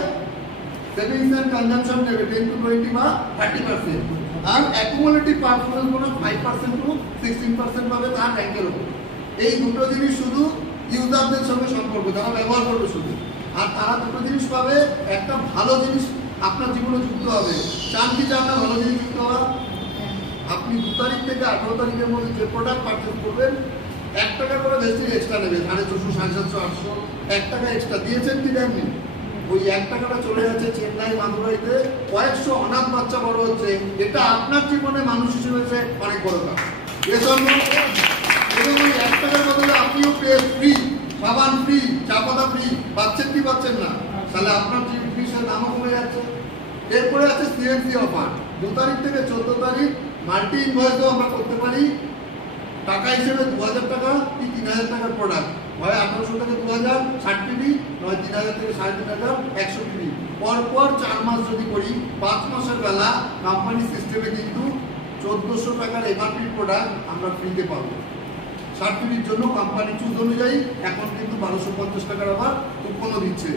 সেভিংস এন্ড কনজাম্পশন নেবে 10 to 20 বা 30%, আর অ্যাকুমুলেটিভ পারফরম্যান্স বোনাস 5% to 16% পাবে তার র্যাঙ্কের উপর। এই দুটো জিনিস শুধু ইউজারদের সঙ্গে সম্পর্ক, যারা ব্যবহার করবে শুধু। আর তারা দুটো জিনিস পাবে, একটা ভালো জিনিস আপনার জীবনে যুক্ত হবে। চান কি চান না ভালো জিনিস যুক্ত হওয়া? আপনি 2 তারিখ থেকে 18 তারিখের মধ্যে যে প্রোডাক্ট পারচেজ করবেন, 1 টাকা করে ভেস্টিজ এক্সট্রা নেবে, 450, 750, 800, 1 টাকা এক্সট্রা দিয়েছেন কি দেননি? ওই 1 টাকাটা চলে যাচ্ছে চেন্নাই, মাদুরাইতে কয়েকশো অনাথ বাচ্চা বড় হচ্ছে। এটা আপনার জীবনে মানুষ হিসেবে অনেক বড় কাজ। এজন্য এবং ওই 1 টাকার বদলে আপনিও পেস্ট ফ্রি, সাবান ফ্রি, চা পাতা ফ্রি পাচ্ছেন কি পাচ্ছেন না? তাহলে আপনার ফিসের দামও কমে যাচ্ছে। এরপরে আছে সিএনসি অফার। 2 তারিখ থেকে 14 তারিখ মাল্টি ইনভয়েসও আমরা করতে পারি। টাকা হিসেবে 2000 টাকা কি 3000 টাকার প্রোডাক্ট, হয় 1800 থেকে 2000 60 টিভি, নয় 3000 থেকে 3500 100 টিভি। পরপর 4 মাস যদি করি, 5 মাসের বেলা কোম্পানি সিস্টেমে কিন্তু 1400 টাকার এমআরপি প্রোডাক্ট আমরা ফ্রিতে পাবো। 60 টিভির জন্য কোম্পানি চুজ অনুযায়ী এখন কিন্তু 1250 টাকার আবার কুপনও দিচ্ছে,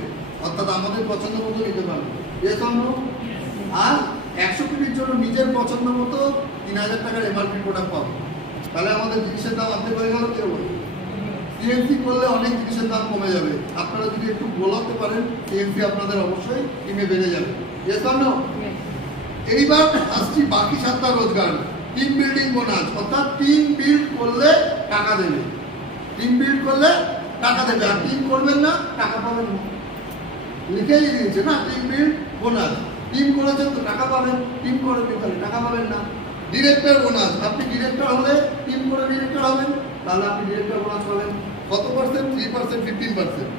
অর্থাৎ আমাদের পছন্দ মতো নিতে পারবো। এজন্য আর 100 টিভির জন্য নিজের পছন্দ মতো 3000 টাকার এমআরপি প্রোডাক্ট পাবো। তাহলে আমাদের জিনিসের দাম অর্ধেক হয়ে গেল। কেউ সিএনসি করলে অনেক জিনিসের দাম কমে যাবে। আপনারা যদি একটু বলাতে পারেন, সিএনসি আপনাদের অবশ্যই টিমে বেড়ে যাবে। এজন্য এইবার আসছি বাকি 7টা রোজগার। টিম বিল্ডিং বোনাস, অর্থাৎ টিম বিল্ড করলে টাকা দেবে। টিম বিল্ড করলে টাকা দেবে, আর টিম করবেন না টাকা পাবেন না। লিখেই দিয়েছে না টিম বিল্ড বোনাস। টিম করেছেন তো টাকা পাবেন, টিম করেন তাহলে টাকা পাবেন না। ডিরেক্টর বোনাস, আপনি ডিরেক্টর হলে টিম করে ডিরেক্টর হবেন, তাহলে আপনি ডিরেক্টর বোনাস পাবেন। কত পার্সেন্ট? 3%, 15%।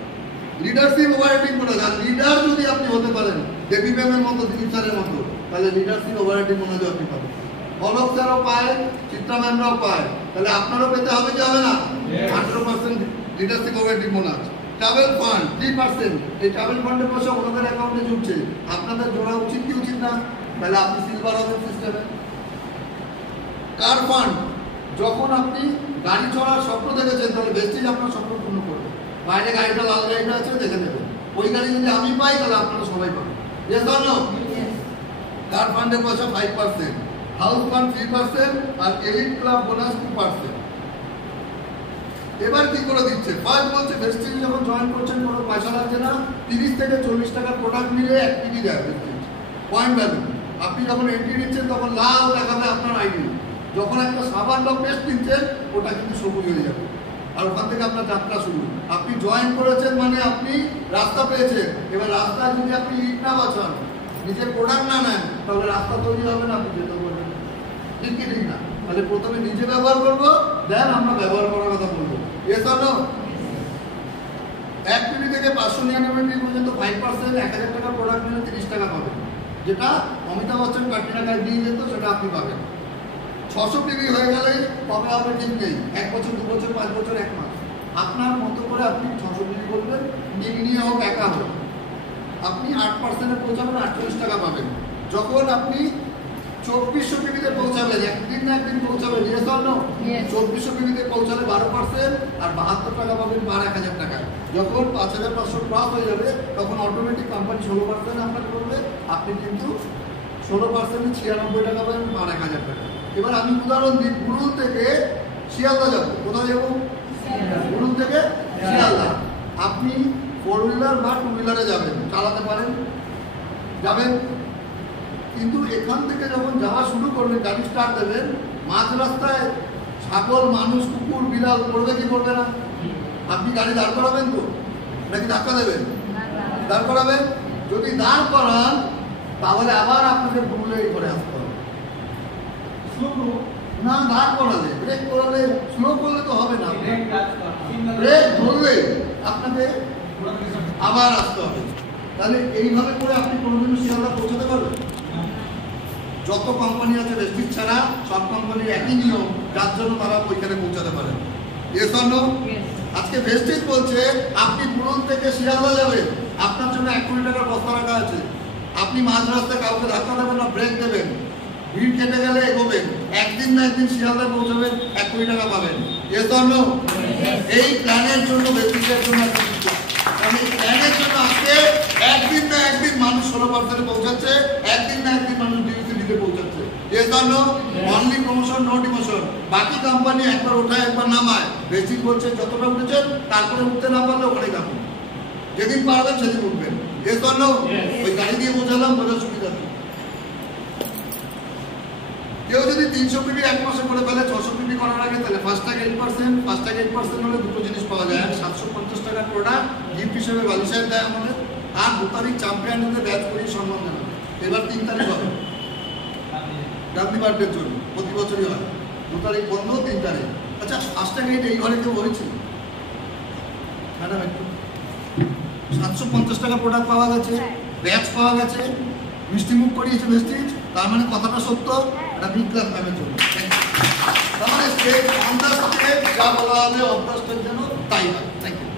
লিডারশিপ ওভাররাইডিং বোনাস, আর লিডার যদি আপনি হতে পারেন দেবী ম্যামের মতো, দিলীপ স্যারের মতো, তাহলে লিডারশিপ ওভাররাইডিং বোনাসও আপনি পাবেন। অলোক স্যারও পায়, চিত্রা ম্যামরাও পায়, তাহলে আপনারও পেতে হবে কি হবে না? 18% leadership overriding bonus. Travel fund 3%, এই ট্রাভেল ফান্ডের পয়সা ওনাদের অ্যাকাউন্টে জুটছে, আপনাদের জোড়া উচিত কি উচিত না? তাহলে আপনি সিলভার হবেন সিস্টেমে। কার ফান্ড, যখন আপনি গাড়ি চলার স্বপ্ন দেখেছেন, তাহলে বেস্টিজ আপনার স্বপ্ন পূর্ণ করবে। বাইরে গাড়িটা লাল গাড়িটা আছে দেখে নেবেন, ওই গাড়ি যদি আমি পাই তাহলে আপনারা সবাই পাবেন। Yes or no? কার ফান্ডের পয়সা 5%, হাউস ফান্ড 3%, আর এলিট ক্লাব বোনাস 2%। এবার কি করে দিচ্ছে? ফার্স্ট বলছে ভেস্টিজ যখন জয়েন করছেন কোনো পয়সা লাগছে না, 30 থেকে 40 টাকার প্রোডাক্ট নিলে 1 টিভি দেয় ভেস্টিজ পয়েন্ট ভ্যালু। আপনি যখন এন্ট্রি নিচ্ছেন তখন লাল দেখাবে আপনার আইডি, যখন একটা সাবান বা পেস্ট কিনছেন ওটা কিন্তু সবুজ হয়ে যাবে, আর ওখান থেকে আপনার যাত্রা শুরু। আপনি জয়েন করেছেন মানে আপনি রাস্তা পেয়েছেন। এবার রাস্তায় যদি আপনি ইট না বাঁচান, নিজের প্রোডাক্ট না নেন, তাহলে রাস্তা তৈরি হবে না, আপনি যেতে পারবেন। ঠিক কি ঠিক না? তাহলে প্রথমে নিজে ব্যবহার করবো, দেন আমরা ব্যবহার করার কথা বলবো। Yes or no? 1 টিভি থেকে 599 পর্যন্ত 5%, 1000 টাকার প্রোডাক্ট নিলে 30 টাকা পাবেন, যেটা অমিতাভ বচ্চন কাটরিনা কাইফ দিয়ে যেত সেটা আপনি পাবেন। 600 টিভি হয়ে গেলে কবে হবে ঠিক নেই, 1 বছর 2 বছর 5 বছর 1 মাস, আপনার মতো করে আপনি 600 টিভি করবেন, নিয়ে হোক একা হোক, আপনি 8%-এ পৌঁছাবেন, 48 টাকা পাবেন। যখন আপনি 2400 টিভিতে পৌঁছাবেন, একদিন না একদিন পৌঁছাবেন। Yes or no? 2400 টিভিতে পৌঁছালে 12% আর 72 টাকা পাবেন পার 1000 টাকায়। যখন 5500 ক্রস হয়ে যাবে তখন অটোমেটিক কোম্পানি 16% আপনার করবে, আপনি কিন্তু 16% 96 টাকা পাবেন পার 1000 টাকা। এবার আমি উদাহরণ দিই, বুরুল থেকে শিয়ালদা যাবো। কোথায় যাবো? বুরুল থেকে শিয়ালদা। আপনি 4 হুইলার বা 2 হুইলারে যাবেন, চালাতে পারেন, যাবেন, কিন্তু এখান থেকে যখন যাওয়া শুরু করবেন, গাড়ি স্টার্ট দেবেন, মাঝ রাস্তায় ছাগল, মানুষ, কুকুর, বিড়াল পড়বে কি পড়বে না? আপনি গাড়ি দাঁড় করাবেন তো, নাকি ধাক্কা দেবেন? দাঁড় করাবেন। যদি দাঁড় করান তাহলে আবার আপনাকে ভুলে করে আসতে হবে। না, দাঁড় করালে, ব্রেক করালে, স্লো করলে তো হবে না। ব্রেক ধরলে আপনাকে আবার আসতে হবে। তাহলে এইভাবে করে আপনি কোনোদিনও শিয়ালদা পৌঁছাতে পারবেন? যত কোম্পানি আছে ভেস্টিজ ছাড়া সব কোম্পানির একই নিয়ম, যার জন্য তারা ওইখানে পৌঁছাতে পারে। Yes or no? আজকে ভেস্টিজ বলছে আপনি বুরুল থেকে শিয়ালদা যাবেন, আপনার জন্য 1 কোটি টাকার বস্তা রাখা আছে। আপনি মাঝ রাস্তায় কাউকে ধাক্কা দেবেন না, ব্রেক দেবেন, ভিড় কেটে গেলে এগোবেন, একদিন না একদিন শিয়ালদায় পৌঁছাবেন, 1 কোটি টাকা পাবেন। Yes or no? এই প্ল্যানের জন্য ভেস্টিজের জন্য আমি প্ল্যানের জন্য আজকে একদিন না একদিন মানুষ 16%-এ পৌঁছাচ্ছে, একদিন না একদিন মানুষ ডিভিসিডিতে পৌঁছাচ্ছে। Yes or no? Only promotion, no demotion. বাকি কোম্পানি একবার ওঠায় একবার নামায়। ভেস্টিজ বলছে যতটা উঠেছেন তারপরে উঠতে না পারলে ওখানে থাকুন, যেদিন পারবেন সেদিন উঠবেন। Yes or no? ওই গাড়ি দিয়ে বোঝালাম, বোঝার সুবিধা নেই। কেউ যদি 300 পিবি 1 মাসে করে ফেলে, 600 পিবি করার আগে, তাহলে ফাস্ট্যাগ 8% হলে দুটো জিনিস পাওয়া যায়। 750 টাকার প্রোডাক্ট গিফট হিসেবে বালি সাহেব দেয় আমাদের, আর 2 তারিখ চ্যাম্পিয়নদের ব্যাচ করিয়ে সম্মান জানাবে। এবার 3 তারিখ হবে গান্ধী বার্থডের জন্য, প্রতি বছরই হয়। 2 তারিখ বন্ধ, 3 তারিখ। আচ্ছা, ফাস্ট্যাগ রেট এই ঘরে কেউ হয়েছিল ম্যাডাম? একটু 750 টাকা প্রোডাক্ট পাওয়া গেছে, ব্যাচ পাওয়া গেছে, মিষ্টি মুখ করিয়েছে ভেস্টিজ, তার মানে কথাটা সত্য। এটা বি ক্লাস ম্যামের জন্য। তার মানে স্টেট অন দ্য স্টেট যা বলা হবে অফ দ্য স্টেট যেন তাই হয়। Thank you.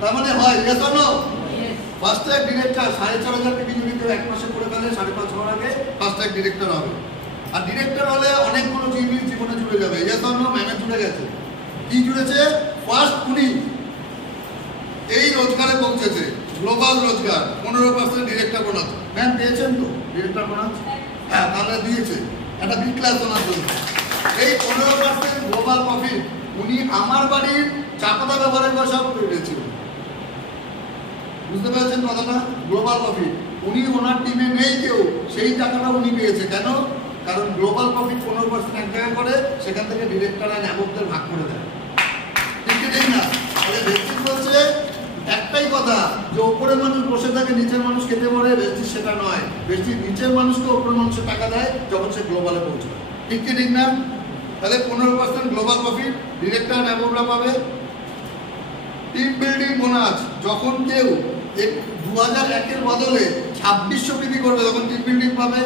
তার মানে হয় yes or no? FASTag director 4,500 টাকা যদি কেউ 1 মাসে করে ফেলে 5.5 বছর আগে ফাস্ট্যাগ ডিরেক্টর হবে। আর ডিরেক্টর হলে অনেকগুলো জিনিস জীবনে জুড়ে যাবে। Yes or no? ম্যামের জুড়ে গেছে। কি জুড়েছে? ফার্স্ট উনি এই রোজগারে পৌঁছেছে, গ্লোবাল রোজগার 15% ডিরেক্টর বোনাস। ম্যাম পেয়েছেন তো ডিরেক্টর বোনাস? হ্যাঁ, তাহলে দিয়েছে একটা বি ক্লাস ওনার জন্য। এই 15% গ্লোবাল প্রফিট উনি আমার বাড়ির চাপাতা ব্যবহারের পয়সা পেয়েছিল। বুঝতে পেরেছেন কথাটা? গ্লোবাল প্রফিট উনি ওনার টিমে নেই কেউ, সেই টাকাটা উনি পেয়েছে। কেন? কারণ গ্লোবাল প্রফিট 15% এক জায়গায় করে, সেখান থেকে ডিরেক্টর আর ন্যাবকদের ভাগ করে দেয়। ঠিক ঠিক না? তাহলে ভেস্টিজ বলছে একটাই কথা, যে ওপরের মানুষ বসে থাকে নিচের মানুষ খেতে পারে। ভেস্টিজ সেটা নয়। ভেস্টিজ নিচের মানুষকে ওপরের মানুষের টাকা দেয় যখন সে গ্লোবালে পৌঁছায়। ঠিক কি ঠিক না? তাহলে 15% গ্লোবাল প্রফিট ডিরেক্টর ন্যাবকরা পাবে। টিম বিল্ডিং বোনাস যখন কেউ 2001-এর বদলে 2600 পিপি করবে তখন টিম বিল্ডিং পাবে।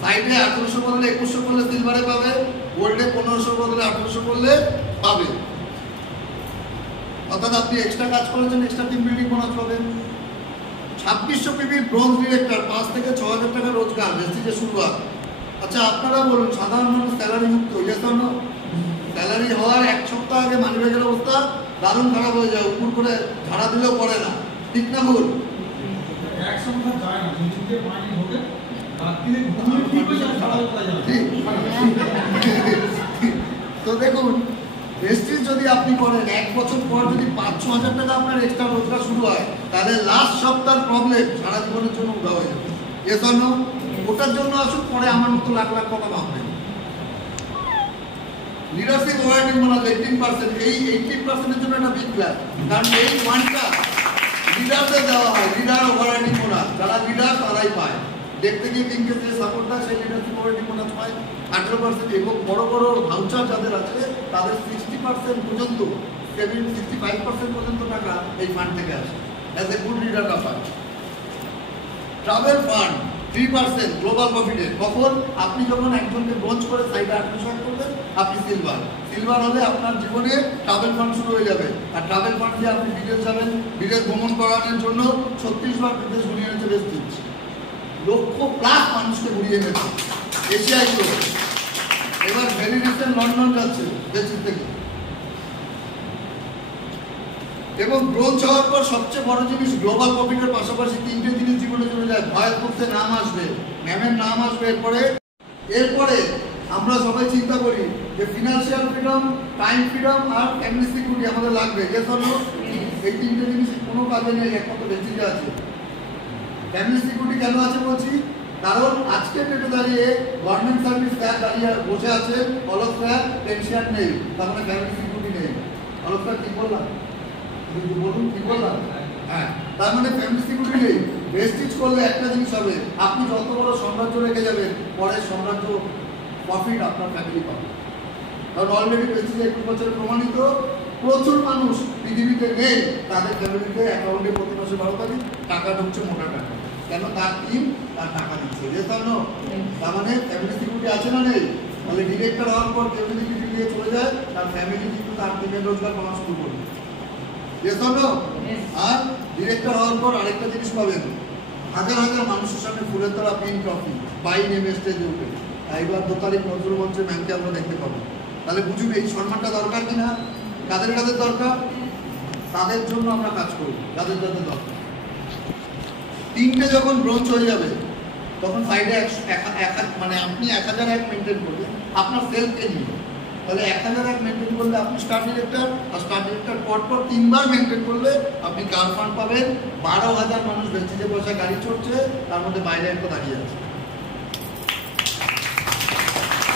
সাইডে 1800 বদলে 2100 করলে সিলভারে পাবে। গোল্ডে 1500 বদলে 1800 করলে পাবে। অর্থাৎ আপনি এক্সট্রা কাজ করেছেন, এক্সট্রা টিম বিল্ডিং বোনাস পাবেন। 2600 পিপি ব্রোঞ্জ ডিরেক্টর 5 থেকে 6000 টাকা রোজগার, ভেস্টিজের শুরুয়াত। আচ্ছা, আপনারা বলুন সাধারণ মানুষ স্যালারি মুক্ত হয়েছে না? স্যালারি হওয়ার 1 সপ্তাহ আগে মানিব্যাগের অবস্থা দারুণ খারাপ হয়ে যায়, উপর করে ঝাড়া দিলেও পড়ে না। ঠিক না ভুল? এক সপ্তাহ যায় না, দুদিকে পানি হবে, রাত্রিরে ঘুমিয়ে ঠিক হয়ে যায়, ঝাড়া করা যাবে। তো দেখুন, ভেস্টিজ যদি আপনি করেন 1 বছর পর যদি 5-6 হাজার টাকা আপনার এক্সট্রা রোজগার শুরু হয়, তাহলে লাস্ট সপ্তাহের প্রবলেম সারা জীবনের জন্য উঠা হয়ে যাবে। Yes or no? ওটার জন্য আসুন, পরে আমার মতো লাখ লাখ কথা ভাববেন। Leadership overheading bonus 18%। এই 18%-এর জন্য একটা বিগ ক্লাস, কারণ এই ওয়ানটা লিডারদের দেওয়া হয়। লিডার ওভারহেডিং বোনাস যারা লিডার তারাই পায়। দেখতে গিয়ে টিমকে যে সাপোর্ট দেয় সেই লিডারশিপ ওভারহেডিং বোনাস পায় 18%। এবং বড় বড় ভাউচার যাদের আছে তাদের 60% পর্যন্ত, 65% পর্যন্ত টাকা এই ফান্ড থেকে আসে। অ্যাজ এ গুড লিডাররা পায়। ট্রাভেল ফান্ড 3% গ্লোবাল প্রফিটে। কখন? আপনি যখন একজনকে ব্রোঞ্জ করে সাইডে 800 করবেন, আপনি সিলভার। সিলভার হলে আপনার জীবনে ট্রাভেল ফান্ড শুরু হয়ে যাবে। আর ট্রাভেল ফান্ড দিয়ে আপনি বিদেশ যাবেন। বিদেশ ভ্রমণ করানোর জন্য 36 বার বিদেশ ঘুরিয়ে এনেছে ভেস্টিজ। লক্ষ+ মানুষকে ঘুরিয়ে এনেছে এশিয়ায় তো। এবার ভেরি রিসেন্ট লন্ডন যাচ্ছে ভেস্টিজ থেকে। এবং ব্রোঞ্জ হওয়ার পর সবচেয়ে বড় জিনিস গ্লোবাল প্রফিটের পাশাপাশি 3টে জিনিস জীবনে চলে যায়। ভয়ের মধ্যে নাম আসবে, ম্যামের নাম আসবে। এরপরে আমরা সবাই চিন্তা করি যে ফিনান্সিয়াল ফ্রিডম, টাইম ফ্রিডম আর ফ্যামিলি সিকিউরিটি আমাদের লাগবে। যে জন্য এই 3টে জিনিস কোনো কাজে নেই, একমাত্র ভেস্টিজে আছে। ফ্যামিলি সিকিউরিটি কেন আছে বলছি? কারণ আজকের ডেটে দাঁড়িয়ে গভর্নমেন্ট সার্ভিস স্যার দাঁড়িয়ে বসে আছে, অলক স্যার পেনশন নেই, তার মানে ফ্যামিলি সিকিউরিটি নেই। অলক স্যার কি বললাম? বলুন কি বললাম? হ্যাঁ, তার মানে ফ্যামিলি সিকিউরিটি নেই। ভেস্টিজ করলে একটা জিনিস হবে, আপনি যত বড় সাম্রাজ্য রেখে যাবেন, পরের সাম্রাজ্য প্রফিট আপনার ফ্যামিলি পাবে। কারণ অলরেডি ভেস্টিজে 21 বছরে প্রমাণিত প্রচুর মানুষ পৃথিবীতে নেই, তাদের ফ্যামিলিতে অ্যাকাউন্টে প্রতি মাসে 12 তারিখ টাকা ঢুকছে, মোটা টাকা। কেন? তার টিম তার টাকা দিচ্ছে। তার মানে ফ্যামিলি সিকিউরিটি আছে না নেই? তাহলে ডিরেক্টর হওয়ার পর কেউ যদি কিছু দিয়ে চলে যায়, তার ফ্যামিলি কিন্তু তার থেকে রোজগার করা শুরু করবে। আর ডিরেক্টর হওয়ার পর আরেকটা জিনিস পাবেন, হাজার হাজার মানুষের সামনে ফুলের তারা পিন ট্রফি বাই নেমে স্টেজে উঠে। এইবার 2 তারিখ নজরুল মঞ্চে ম্যামকে আমরা দেখতে পাবো। তাহলে বুঝুন এই সম্মানটা দরকার কিনা? কাদের কাদের দরকার? তাদের জন্য আমরা কাজ করি, যাদের যাদের দরকার। 3টে যখন ব্রোঞ্জ হয়ে যাবে তখন সাইডে মানে আপনি 1001 মেনটেন করবেন আপনার সেলফকে নিয়ে। তাহলে 1001 মেনটেন করলে আপনি স্টার ডিরেক্টর, আর স্টার ডিরেক্টর পর 3বার মেনটেন করলে আপনি কার ফান্ড পাবেন। 12,000 মানুষ ভেস্টিজে পয়সা গাড়ি চড়ছে, তার মধ্যে বাইরে একটা দাঁড়িয়ে আছে।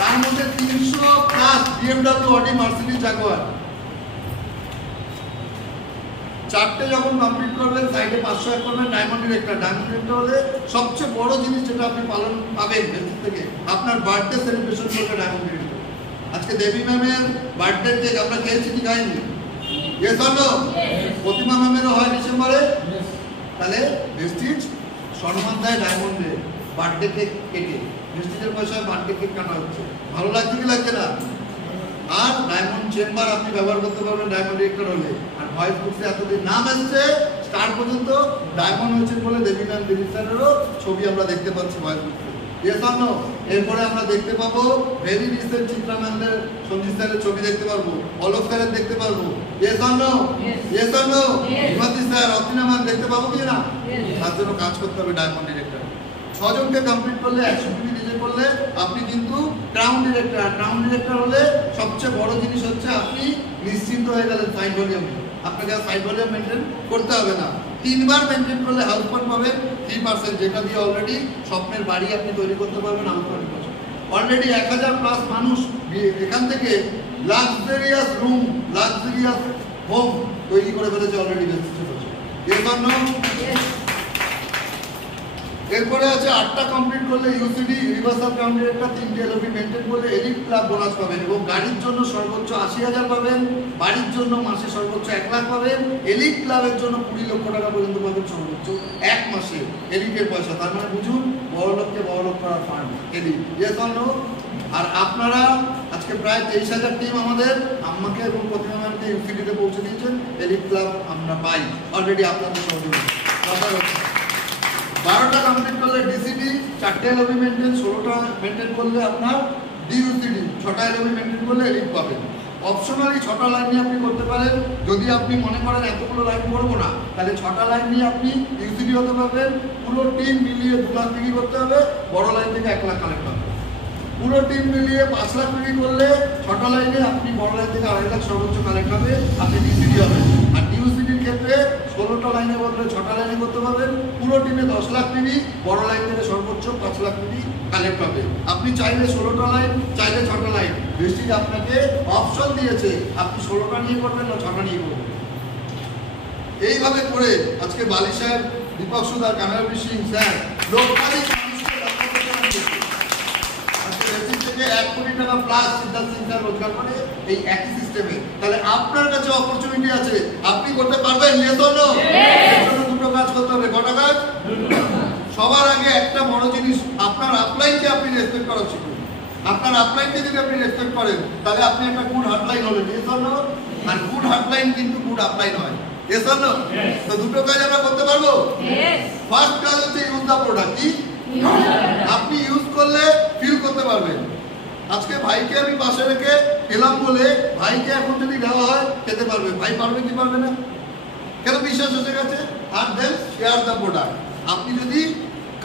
তার মধ্যে 300+ BMW, অডি, মার্সিডিজ, জাগুয়ার। 4টে যখন কমপ্লিট করবেন, সাইডে 501 করবেন ডায়মন্ড ডিরেক্টর। ডায়মন্ড ডিরেক্টর হলে সবচেয়ে বড় জিনিস যেটা আপনি পাবেন ভেস্টিজ থেকে, আপনার বার্থডে সেলিব্রেশন করবে ডায়মন্ড ডিরেক্টর। আজকে দেবী ম্যামের বার্থডে কেক আমরা খেয়েছি কি খাইনি? Yes or no? প্রতিমা ম্যামেরও হয় ডিসেম্বরে। তাহলে ভেস্টিজ সম্মান দেয় ডায়মন্ডে বার্থডে কেক কেটে, ভেস্টিজের পয়সায় বার্থডে কেক কাটা হচ্ছে। ভালো লাগছে কি লাগছে না? আর ডায়মন্ড চেম্বার আপনি ব্যবহার করতে পারবেন ডায়মন্ড ডিরেক্টর হলে। আর ভয়েস বুকসে এতদিন নাম এসছে স্টার পর্যন্ত ডায়মন্ড হয়েছে বলে দেবী ম্যাম দিলীপ স্যারেরও ছবি আমরা দেখতে পাচ্ছি ভয়েস বুকসে। Yes or no? এরপরে আমরা দেখতে পাবো ভেরি রিসেন্ট চিত্রা ম্যামদের সঞ্জিত স্যারের ছবি দেখতে পারবো, অলোক স্যারের দেখতে পারবো। Yes or no? Yes or no? Himadri sir, Archana ma'am দেখতে পাবো কি না? তার জন্য কাজ করতে হবে ডায়মন্ড ডিরেক্টর। 6 জনকে কমপ্লিট করলে 100 টিভি নিজে করলে আপনি কিন্তু ক্রাউন ডিরেক্টর। আর ক্রাউন ডিরেক্টর হলে সবচেয়ে বড় জিনিস হচ্ছে আপনি নিশ্চিন্ত হয়ে গেলেন সাইড ভলিউমে। আপনাকে আর সাইড ভলিউম মেনটেন করতে হবে না। 3 বার মেনটেন করলে হাউস ফান্ড পাবেন 3%, যেটা দিয়ে অলরেডি স্বপ্নের বাড়ি আপনি তৈরি করতে পারবেন হাউস ফান্ড। অলরেডি 1000+ মানুষ এখান থেকে লাক্সারিয়াস রুম, লাক্সারিয়াস হোম তৈরি করে ফেলেছে অলরেডি বেসিসে বসে। এর জন্য এরপরে আছে 8টা কমপ্লিট করলে ইউসিডি ইউনিভার্সাল গ্রাউন্ড ডিরেক্টর, 3টে এলওপি মেনটেন করলে এলিট ক্লাব বোনাস পাবেন এবং গাড়ির জন্য সর্বোচ্চ 80,000 পাবেন, বাড়ির জন্য মাসে সর্বোচ্চ 1 লাখ পাবেন, এলিট ক্লাবের জন্য 20 লক্ষ টাকা পর্যন্ত পাবেন সর্বোচ্চ 1 মাসে এলিটের পয়সা। তার মানে বুঝুন বড় লোককে বড় লোক করার fund elite. Yes or no? আর আপনারা আজকে প্রায় 23,000 টিম আমাদের আম্মাকে এবং প্রতিমা ম্যামকে ইউসিডিতে পৌঁছে দিয়েছেন। এলিট ক্লাব আমরা পাই অলরেডি আপনাদের সহযোগিতা। 12টা কমপ্লিট করলে ডিসিডি, 4টে এলওপি মেনটেন, 16টা মেনটেন করলে আপনার ডিইউসিডি, 6টা এলওপি মেনটেন করলে এলিট পাবেন। অপশনালি 6টা লাইন নিয়ে আপনি করতে পারেন। যদি আপনি মনে করেন এতগুলো লাইন করবো না, তাহলে 6টা লাইন নিয়ে আপনি ইউসিডি হতে পারবেন। পুরো টিম মিলিয়ে 2 লাখ বিক্রি করতে হবে, বড় লাইন থেকে 1 লাখ কালেক্ট হবে। পুরো টিম মিলিয়ে 5 লাখ বিক্রি করলে 6টা লাইনে আপনি বড় লাইন থেকে 2.5 লাখ সর্বোচ্চ কালেক্ট হবে, আপনি ডিসিডি হবেন। আর ডিইউসিডির ক্ষেত্রে 16টা লাইনের বদলে 6টা লাইনে করতে পারবেন। পুরো টিমে 10 লাখ বিক্রি, বড় লাইন থেকে সর্বোচ্চ 5 লাখ বিক্রি কালেক্ট হবে। আপনি চাইলে 16টা লাইন, চাইলে 6টা লাইন, বেস্টিজ আপনাকে অপশন দিয়েছে আপনি 16টা নিয়ে করবেন না 6টা নিয়ে করবেন। এইভাবে করে আজকে বালি সাহেব, দীপক সুদার, কানাডি সিং স্যার লোকমালিক মানুষকে রক্ষা করতে পারছে। আজকে বেসিক থেকে 1 কোটি টাকা প্লাস সিদ্ধার্থ সিং স্যার রোজগার করে এই একই সিস্টেমে। তাহলে আপনার কাছে অপরচুনিটি আছে, আপনি করতে পারবেন। Yes or no? এর জন্য দুটো কাজ করতে হবে। কটা কাজ? সবার আগে একটা বড় জিনিস, আপনার আপলাইনকে আপনি রেসপেক্ট করা শিখুন। আপনার আপলাইনকে যদি আপনি রেসপেক্ট করেন তাহলে আপনি একটা গুড হার্টলাইন হলেন। Yes or no? আর গুড হার্টলাইন কিন্তু গুড আপলাইন হয়। Yes or no? তো দুটো কাজ আমরা করতে পারবো। ফার্স্ট কাজ হচ্ছে ইউজ দ্য প্রোডাক্ট। কি আপনি ইউজ করলে ফিল করতে পারবেন। আজকে ভাইকে আমি পাশে রেখে এলাম বলে ভাইকে এখন যদি দেওয়া হয় খেতে পারবে। ভাই পারবে কি পারবে না? কেন? বিশ্বাস হয়ে গেছে। আর দেন শেয়ার দ্য প্রোডাক্ট। আপনি যদি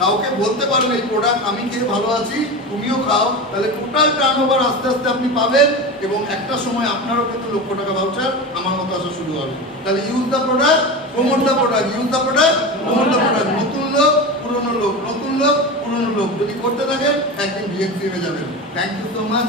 কাউকে বলতে পারেন এই প্রোডাক্ট আমি খেয়ে ভালো আছি, তুমিও খাও, তাহলে টোটাল টার্নওভার আস্তে আস্তে আপনি পাবেন এবং একটা সময় আপনারও কিন্তু লক্ষ টাকা ভাউচার আমার মতো আসা শুরু হবে। তাহলে use the product, promote the product, use the product, promote the product. নতুন লোক, পুরনো লোক, নতুন লোক, পুরনো লোক যদি করতে থাকেন একদিন বিএনসি হয়ে যাবেন। Thank you so much.